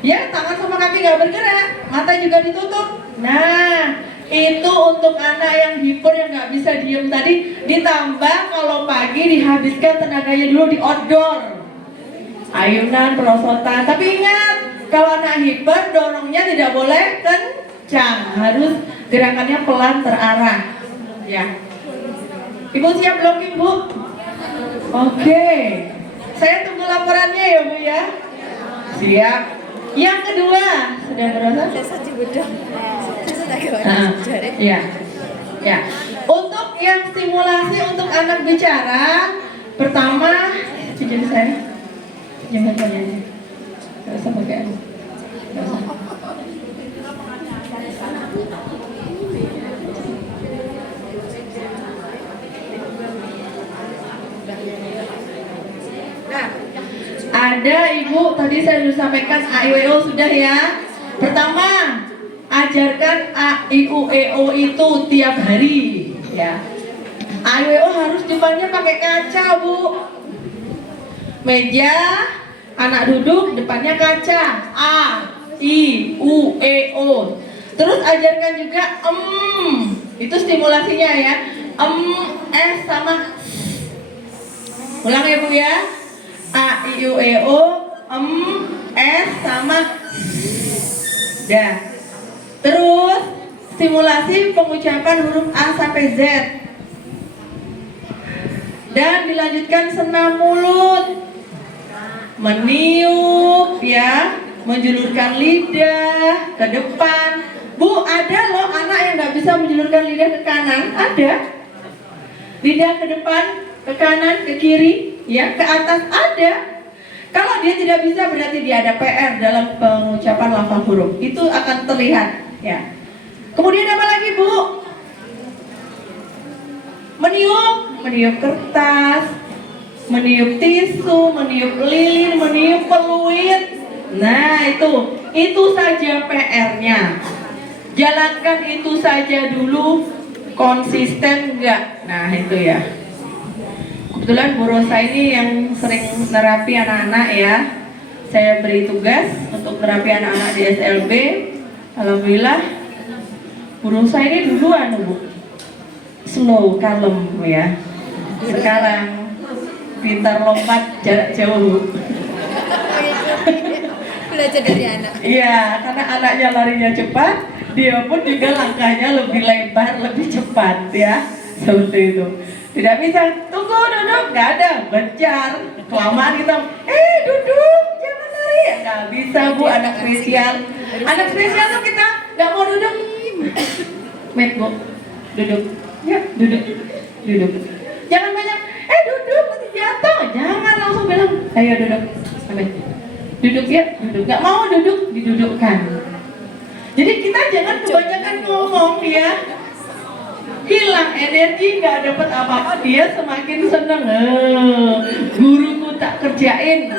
Ya, tangan sama kaki nggak bergerak, mata juga ditutup. Nah, itu untuk anak yang hiper yang nggak bisa diem tadi. Ditambah kalau pagi dihabiskan tenaganya dulu di outdoor, ayunan, perosotan. Tapi ingat, kalau anak hiper dorongnya tidak boleh kencang, harus gerakannya pelan terarah. Ya, Ibu siap blocking Bu? Oke, saya tunggu laporannya ya Bu ya. Siap. Yang kedua, sudah berasa? Ya, ya. Untuk yang stimulasi untuk anak bicara, pertama, jadi saya, jangan tanya aja, nggak usah pakai aku. Nggak usah. Nah, ada Ibu, tadi saya sudah sampaikan AIWO sudah ya. Pertama, ajarkan AIUEO itu tiap hari ya. AIWO harus depannya pakai kaca Bu. Meja, anak duduk depannya kaca. A, I, U, E, O. Terus ajarkan juga itu stimulasinya ya. S sama ulang ya Bu ya. A, I, U, E, O, S sama dah. Terus stimulasi pengucapan huruf A sampai Z. Dan dilanjutkan senam mulut, meniup ya, menjulurkan lidah ke depan. Bu, ada loh anak yang nggak bisa menjulurkan lidah ke kanan, ada. Lidah ke depan, ke kanan, ke kiri, ya, ke atas ada. Kalau dia tidak bisa berarti dia ada PR dalam pengucapan lafal huruf. Itu akan terlihat, ya. Kemudian apa lagi, Bu? Meniup kertas, meniup tisu, meniup lilin, meniup peluit. Nah, itu saja PR-nya. Jalankan itu saja dulu, konsisten enggak? Nah, itu ya. Kebetulan Bu Rosa ini yang sering nerapi anak-anak ya. Saya beri tugas untuk nerapi anak-anak di SLB. Alhamdulillah Bu Rosa ini duluan Bu, slow, kalem ya. Sekarang pintar lompat jarak jauh. Belajar dari anak. Iya, karena anaknya larinya cepat, dia pun juga langkahnya lebih lebar, lebih cepat ya. Seperti itu. Tidak bisa tunggu duduk, nggak ada, bencar, kelamaan kita. Duduk, jangan lari. Nggak bisa Bu, anak spesial. Anak spesial tuh kita nggak mau duduk. Met Bu, duduk. Ya, duduk. Jangan banyak. Duduk, nanti jatuh. Jangan langsung bilang, ayo duduk. Duduk ya, duduk. Nggak mau duduk, didudukkan. Jadi kita jangan kebanyakan ngomong ya. Hilang energi, nggak dapat apa-apa, dia semakin seneng. Guruku tak kerjain,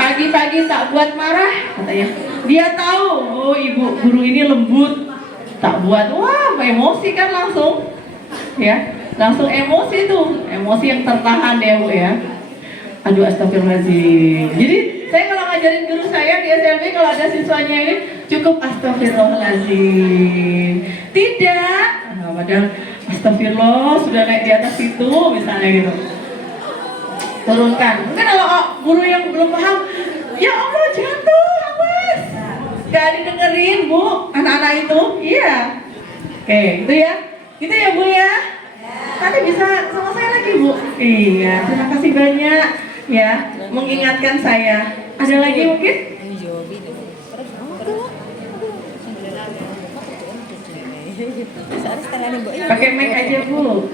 pagi-pagi tak buat marah, katanya. Dia tahu, oh ibu guru ini lembut, tak buat, wah emosi kan langsung, ya, langsung emosi tuh, emosi yang tertahan ya Bu ya. Aduh astagfirullahaladzim. Jadi saya kalau ngajarin guru saya di SLB, kalau ada siswanya ini cukup astagfirullahaladzim. Tidak, padahal astagfirullah sudah naik di atas itu misalnya gitu. Turunkan. Mungkin kalau guru yang belum paham, ya Allah jatuh, awas. Gak didengerin Bu, anak-anak itu. Iya. Oke, itu ya. Gitu ya Bu ya. Nanti bisa sama saya lagi Bu. Iya, terima kasih banyak ya mengingatkan saya. Ada lagi mungkin? Pakai mic aja Bu.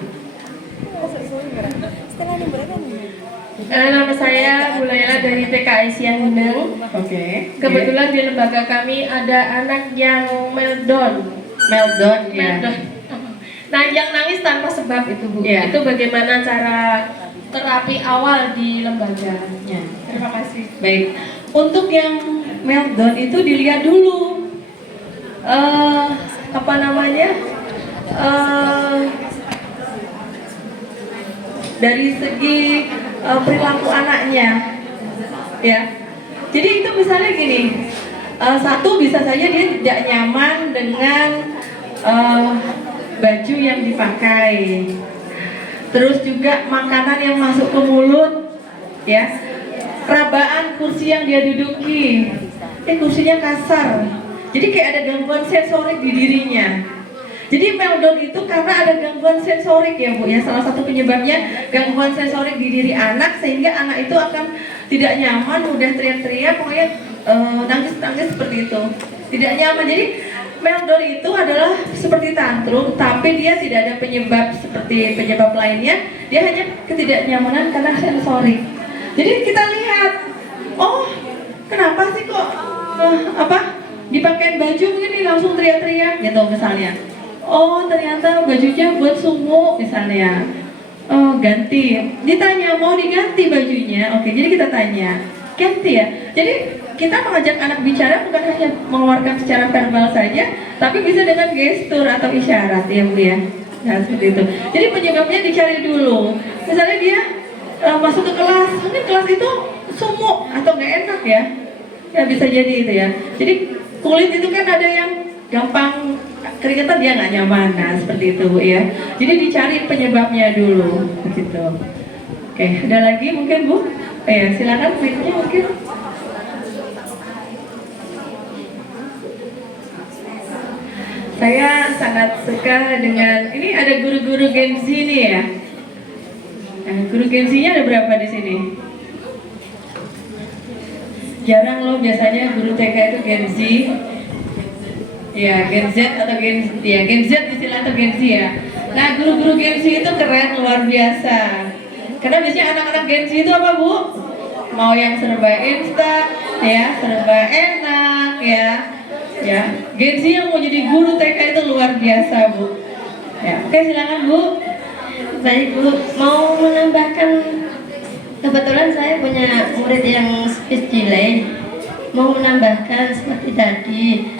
Nama saya Bu Laila dari PKI Siang Gunung. Oke. Kebetulan di lembaga kami ada anak yang meltdown. Ya. Nah, yang nangis tanpa sebab itu Bu. Iya. Itu bagaimana cara terapi awal di lembaga. Ya. Terima kasih. Baik. Untuk yang meltdown itu dilihat dulu. apa namanya, dari segi perilaku anaknya, ya. Jadi itu misalnya gini, satu bisa saja dia tidak nyaman dengan baju yang dipakai, terus juga makanan yang masuk ke mulut, ya, rabaan kursi yang dia duduki, kursinya kasar, jadi kayak ada gangguan sensorik di dirinya. Jadi meltdown itu karena ada gangguan sensorik ya Bu ya, salah satu penyebabnya gangguan sensorik di diri anak, sehingga anak itu akan tidak nyaman, mudah teriak-teriak, pokoknya nangis-nangis seperti itu, tidak nyaman. Jadi meltdown itu adalah seperti tantrum, tapi dia tidak ada penyebab seperti penyebab lainnya, dia hanya ketidaknyamanan karena sensorik. Jadi kita lihat, oh kenapa sih kok dipakein baju begini langsung teriak-teriak gitu misalnya. Oh ternyata bajunya buat sumo misalnya. Oh ganti, ditanya mau diganti bajunya. Oke, jadi kita tanya, ganti ya. Jadi kita mengajak anak bicara bukan hanya mengeluarkan secara verbal saja, tapi bisa dengan gestur atau isyarat ya Bu ya. Nah seperti itu. Jadi penyebabnya dicari dulu. Misalnya dia masuk ke kelas, mungkin kelas itu sumuk atau nggak enak ya. Ya bisa jadi itu ya. Jadi kulit itu kan ada yang gampang keringetan, dia nggak nyaman. Nah seperti itu Bu ya. Jadi dicari penyebabnya dulu begitu. Oke, ada lagi mungkin Bu? Ya silakan mic-nya mungkin. Saya sangat suka dengan ini, ada guru-guru Gen Z nih ya. Nah, guru Gen Z-nya ada berapa di sini? Jarang loh, biasanya guru TK itu Gen Z. Ya, Gen Z atau Gen Z istilah atau Gen Z ya. Nah, guru-guru Gen Z itu keren, luar biasa. Karena biasanya anak-anak Gen Z itu apa Bu? Mau yang serba instan, ya, serba enak, ya. Ya, Gen Z yang mau jadi guru TK itu luar biasa Bu. Ya, oke silakan Bu. Baik Bu, mau menambahkan, kebetulan saya punya murid yang speech delay. Mau menambahkan seperti tadi,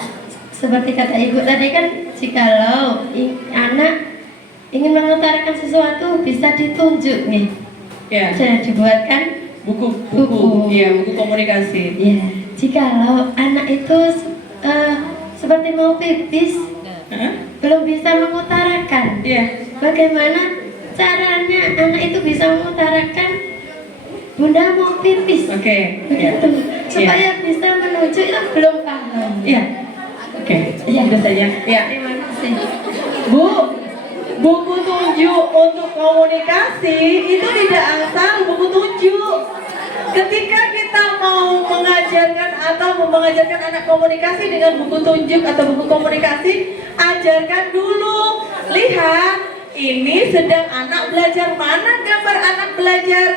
seperti kata Ibu tadi kan, jikalau anak ingin mengutarakan sesuatu bisa ditunjuk nih. Ya. Sudah dibuatkan buku. Iya, buku komunikasi. Ya, jikalau anak itu seperti mau pipis, belum bisa mengutarakan. Iya. Bagaimana caranya anak itu bisa mengutarakan Bunda mau pipis? Oke. Begitu. Supaya bisa menuju itu belum paham. Iya. Oke. Iya. Itu saja. Iya. Terima kasih. Bu, buku tunjuk untuk komunikasi itu tidak asal buku tunjuk. Ketika kita mau mengajarkan atau mengajarkan anak komunikasi dengan buku tunjuk atau buku komunikasi, ajarkan dulu. Lihat, ini sedang anak belajar, mana gambar anak belajar?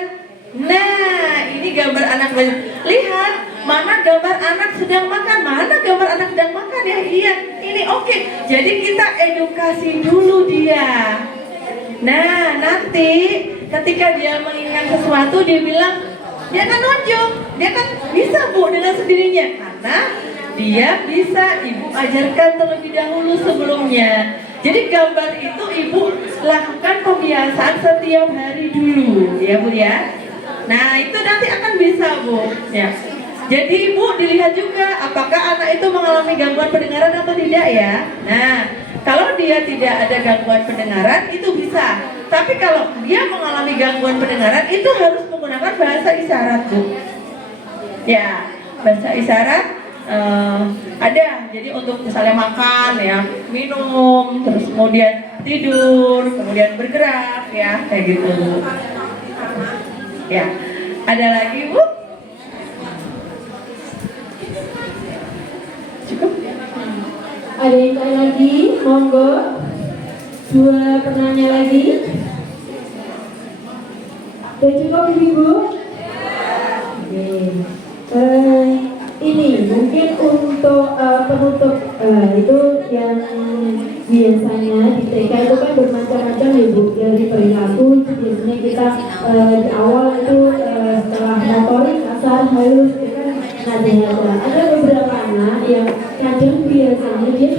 Nah, ini gambar anak belajar. Lihat, mana gambar anak sedang makan? Mana gambar anak sedang makan ya? Iya, ini oke. Jadi kita edukasi dulu dia. Nah, nanti ketika dia mengingat sesuatu, dia bilang, dia akan nunjuk, dia kan bisa Bu dengan sendirinya, karena dia bisa Ibu ajarkan terlebih dahulu sebelumnya. Jadi gambar itu Ibu lakukan kebiasaan setiap hari dulu, ya Bu ya. Nah itu nanti akan bisa Bu ya. Jadi Ibu dilihat juga apakah anak itu mengalami gangguan pendengaran atau tidak ya. Nah kalau dia tidak ada gangguan pendengaran itu bisa. Tapi kalau dia mengalami gangguan pendengaran itu harus menggunakan bahasa isyarat Bu. Ya, bahasa isyarat ada. Jadi untuk misalnya makan ya, minum, terus kemudian tidur, kemudian bergerak ya, kayak gitu. Ya, ada lagi Bu? Cukup? Ada yang lain lagi? Monggo. Dua penanya lagi. Sudah cukup Ibu? Oke. Ini mungkin untuk penutup itu yang biasanya di TK itu kan bermacam-macam ya Bu. Dari perilaku itu biasanya kita di awal itu setelah motorik kasar halus itu kan nada-nada. Ada beberapa anak yang kadang biasanya dia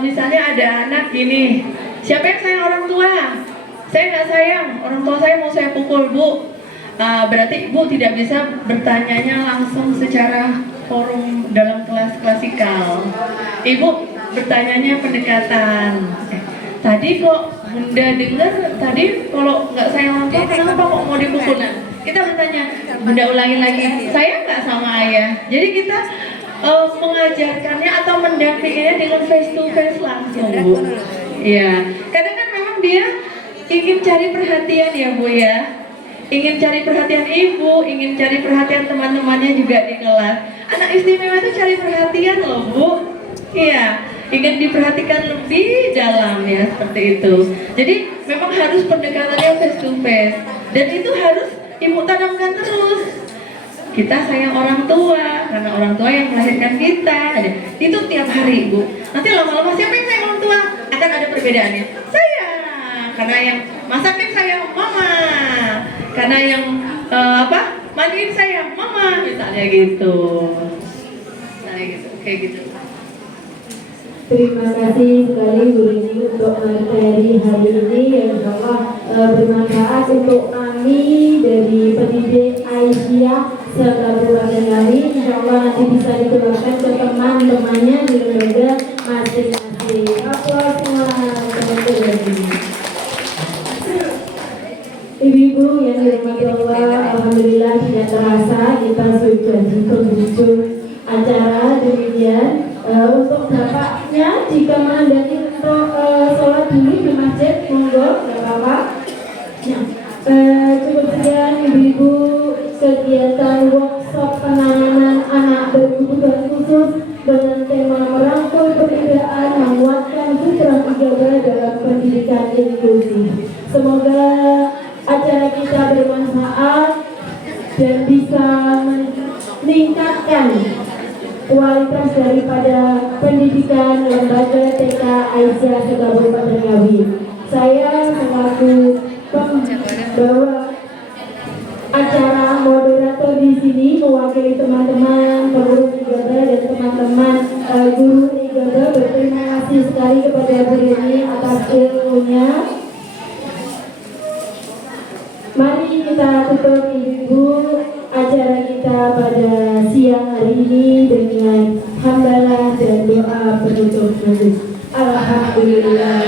Misalnya ada anak gini, siapa yang sayang orang tua? Saya nggak sayang, orang tua saya mau saya pukul, Bu. Berarti Ibu tidak bisa bertanyanya langsung secara forum dalam kelas klasikal. Ibu bertanyanya pendekatan. Tadi kok Bunda dengar tadi kalau nggak sayang orang tua kenapa kok mau dipukul? Nah, kita bertanya, Bunda ulangi lagi, sayang nggak sama ayah? Jadi kita mengajarkannya atau mendampinginya dengan face to face langsung, Bu. Iya, kadang kan memang dia ingin cari perhatian ya, Bu ya. Ingin cari perhatian ibu, ingin cari perhatian teman-temannya juga di kelas. Anak istimewa itu cari perhatian loh, Bu. Iya, ingin diperhatikan lebih dalam ya, seperti itu. Jadi memang harus pendekatannya face to face. Dan itu harus ibu tanamkan terus. Kita sayang orang tua, karena orang tua yang melahirkan kita. Itu tiap hari, Bu. Nanti lama-lama siapa yang sayang orang tua? Akan ada perbedaannya. Saya, karena yang masakin sayang mama. Karena yang mandiin saya mama, misalnya gitu. Misalnya gitu, kayak gitu. Terima kasih sekali Bu Rini untuk materi hari ini yang insya bermanfaat untuk kami dari pendidik Aisyah serta keluarga kami. Insya Allah nanti bisa ditularkan ke teman-temannya di lembaga masing-masing. Aplaus semua teman-teman. Ibu-ibu yang dirahmati Allah, alhamdulillah tidak terasa kita sudah di penghujung acara demikian. Untuk bapaknya jika menghendaki untuk sholat dulu di masjid, monggo, tidak apa-apa. Cukup sekian ibu-ibu kegiatan workshop penanganan anak berkebutuhan khusus dengan tema merangkul perbedaan menguatkan fitrah ibadah dalam pendidikan inklusif. Semoga acara kita bermanfaat dan bisa meningkatkan kualitas daripada pendidikan lembaga TK Aisyah Kabupaten Ngawi. Saya selaku pembawa acara moderator di sini mewakili teman-teman pengurus IGABA dan teman-teman guru IGABA berterima kasih sekali kepada Bu Rini atas ilmunya. Mari kita tutup ibu acara kita pada siang hari ini dengan hamdalah dan doa penutup. Alhamdulillah.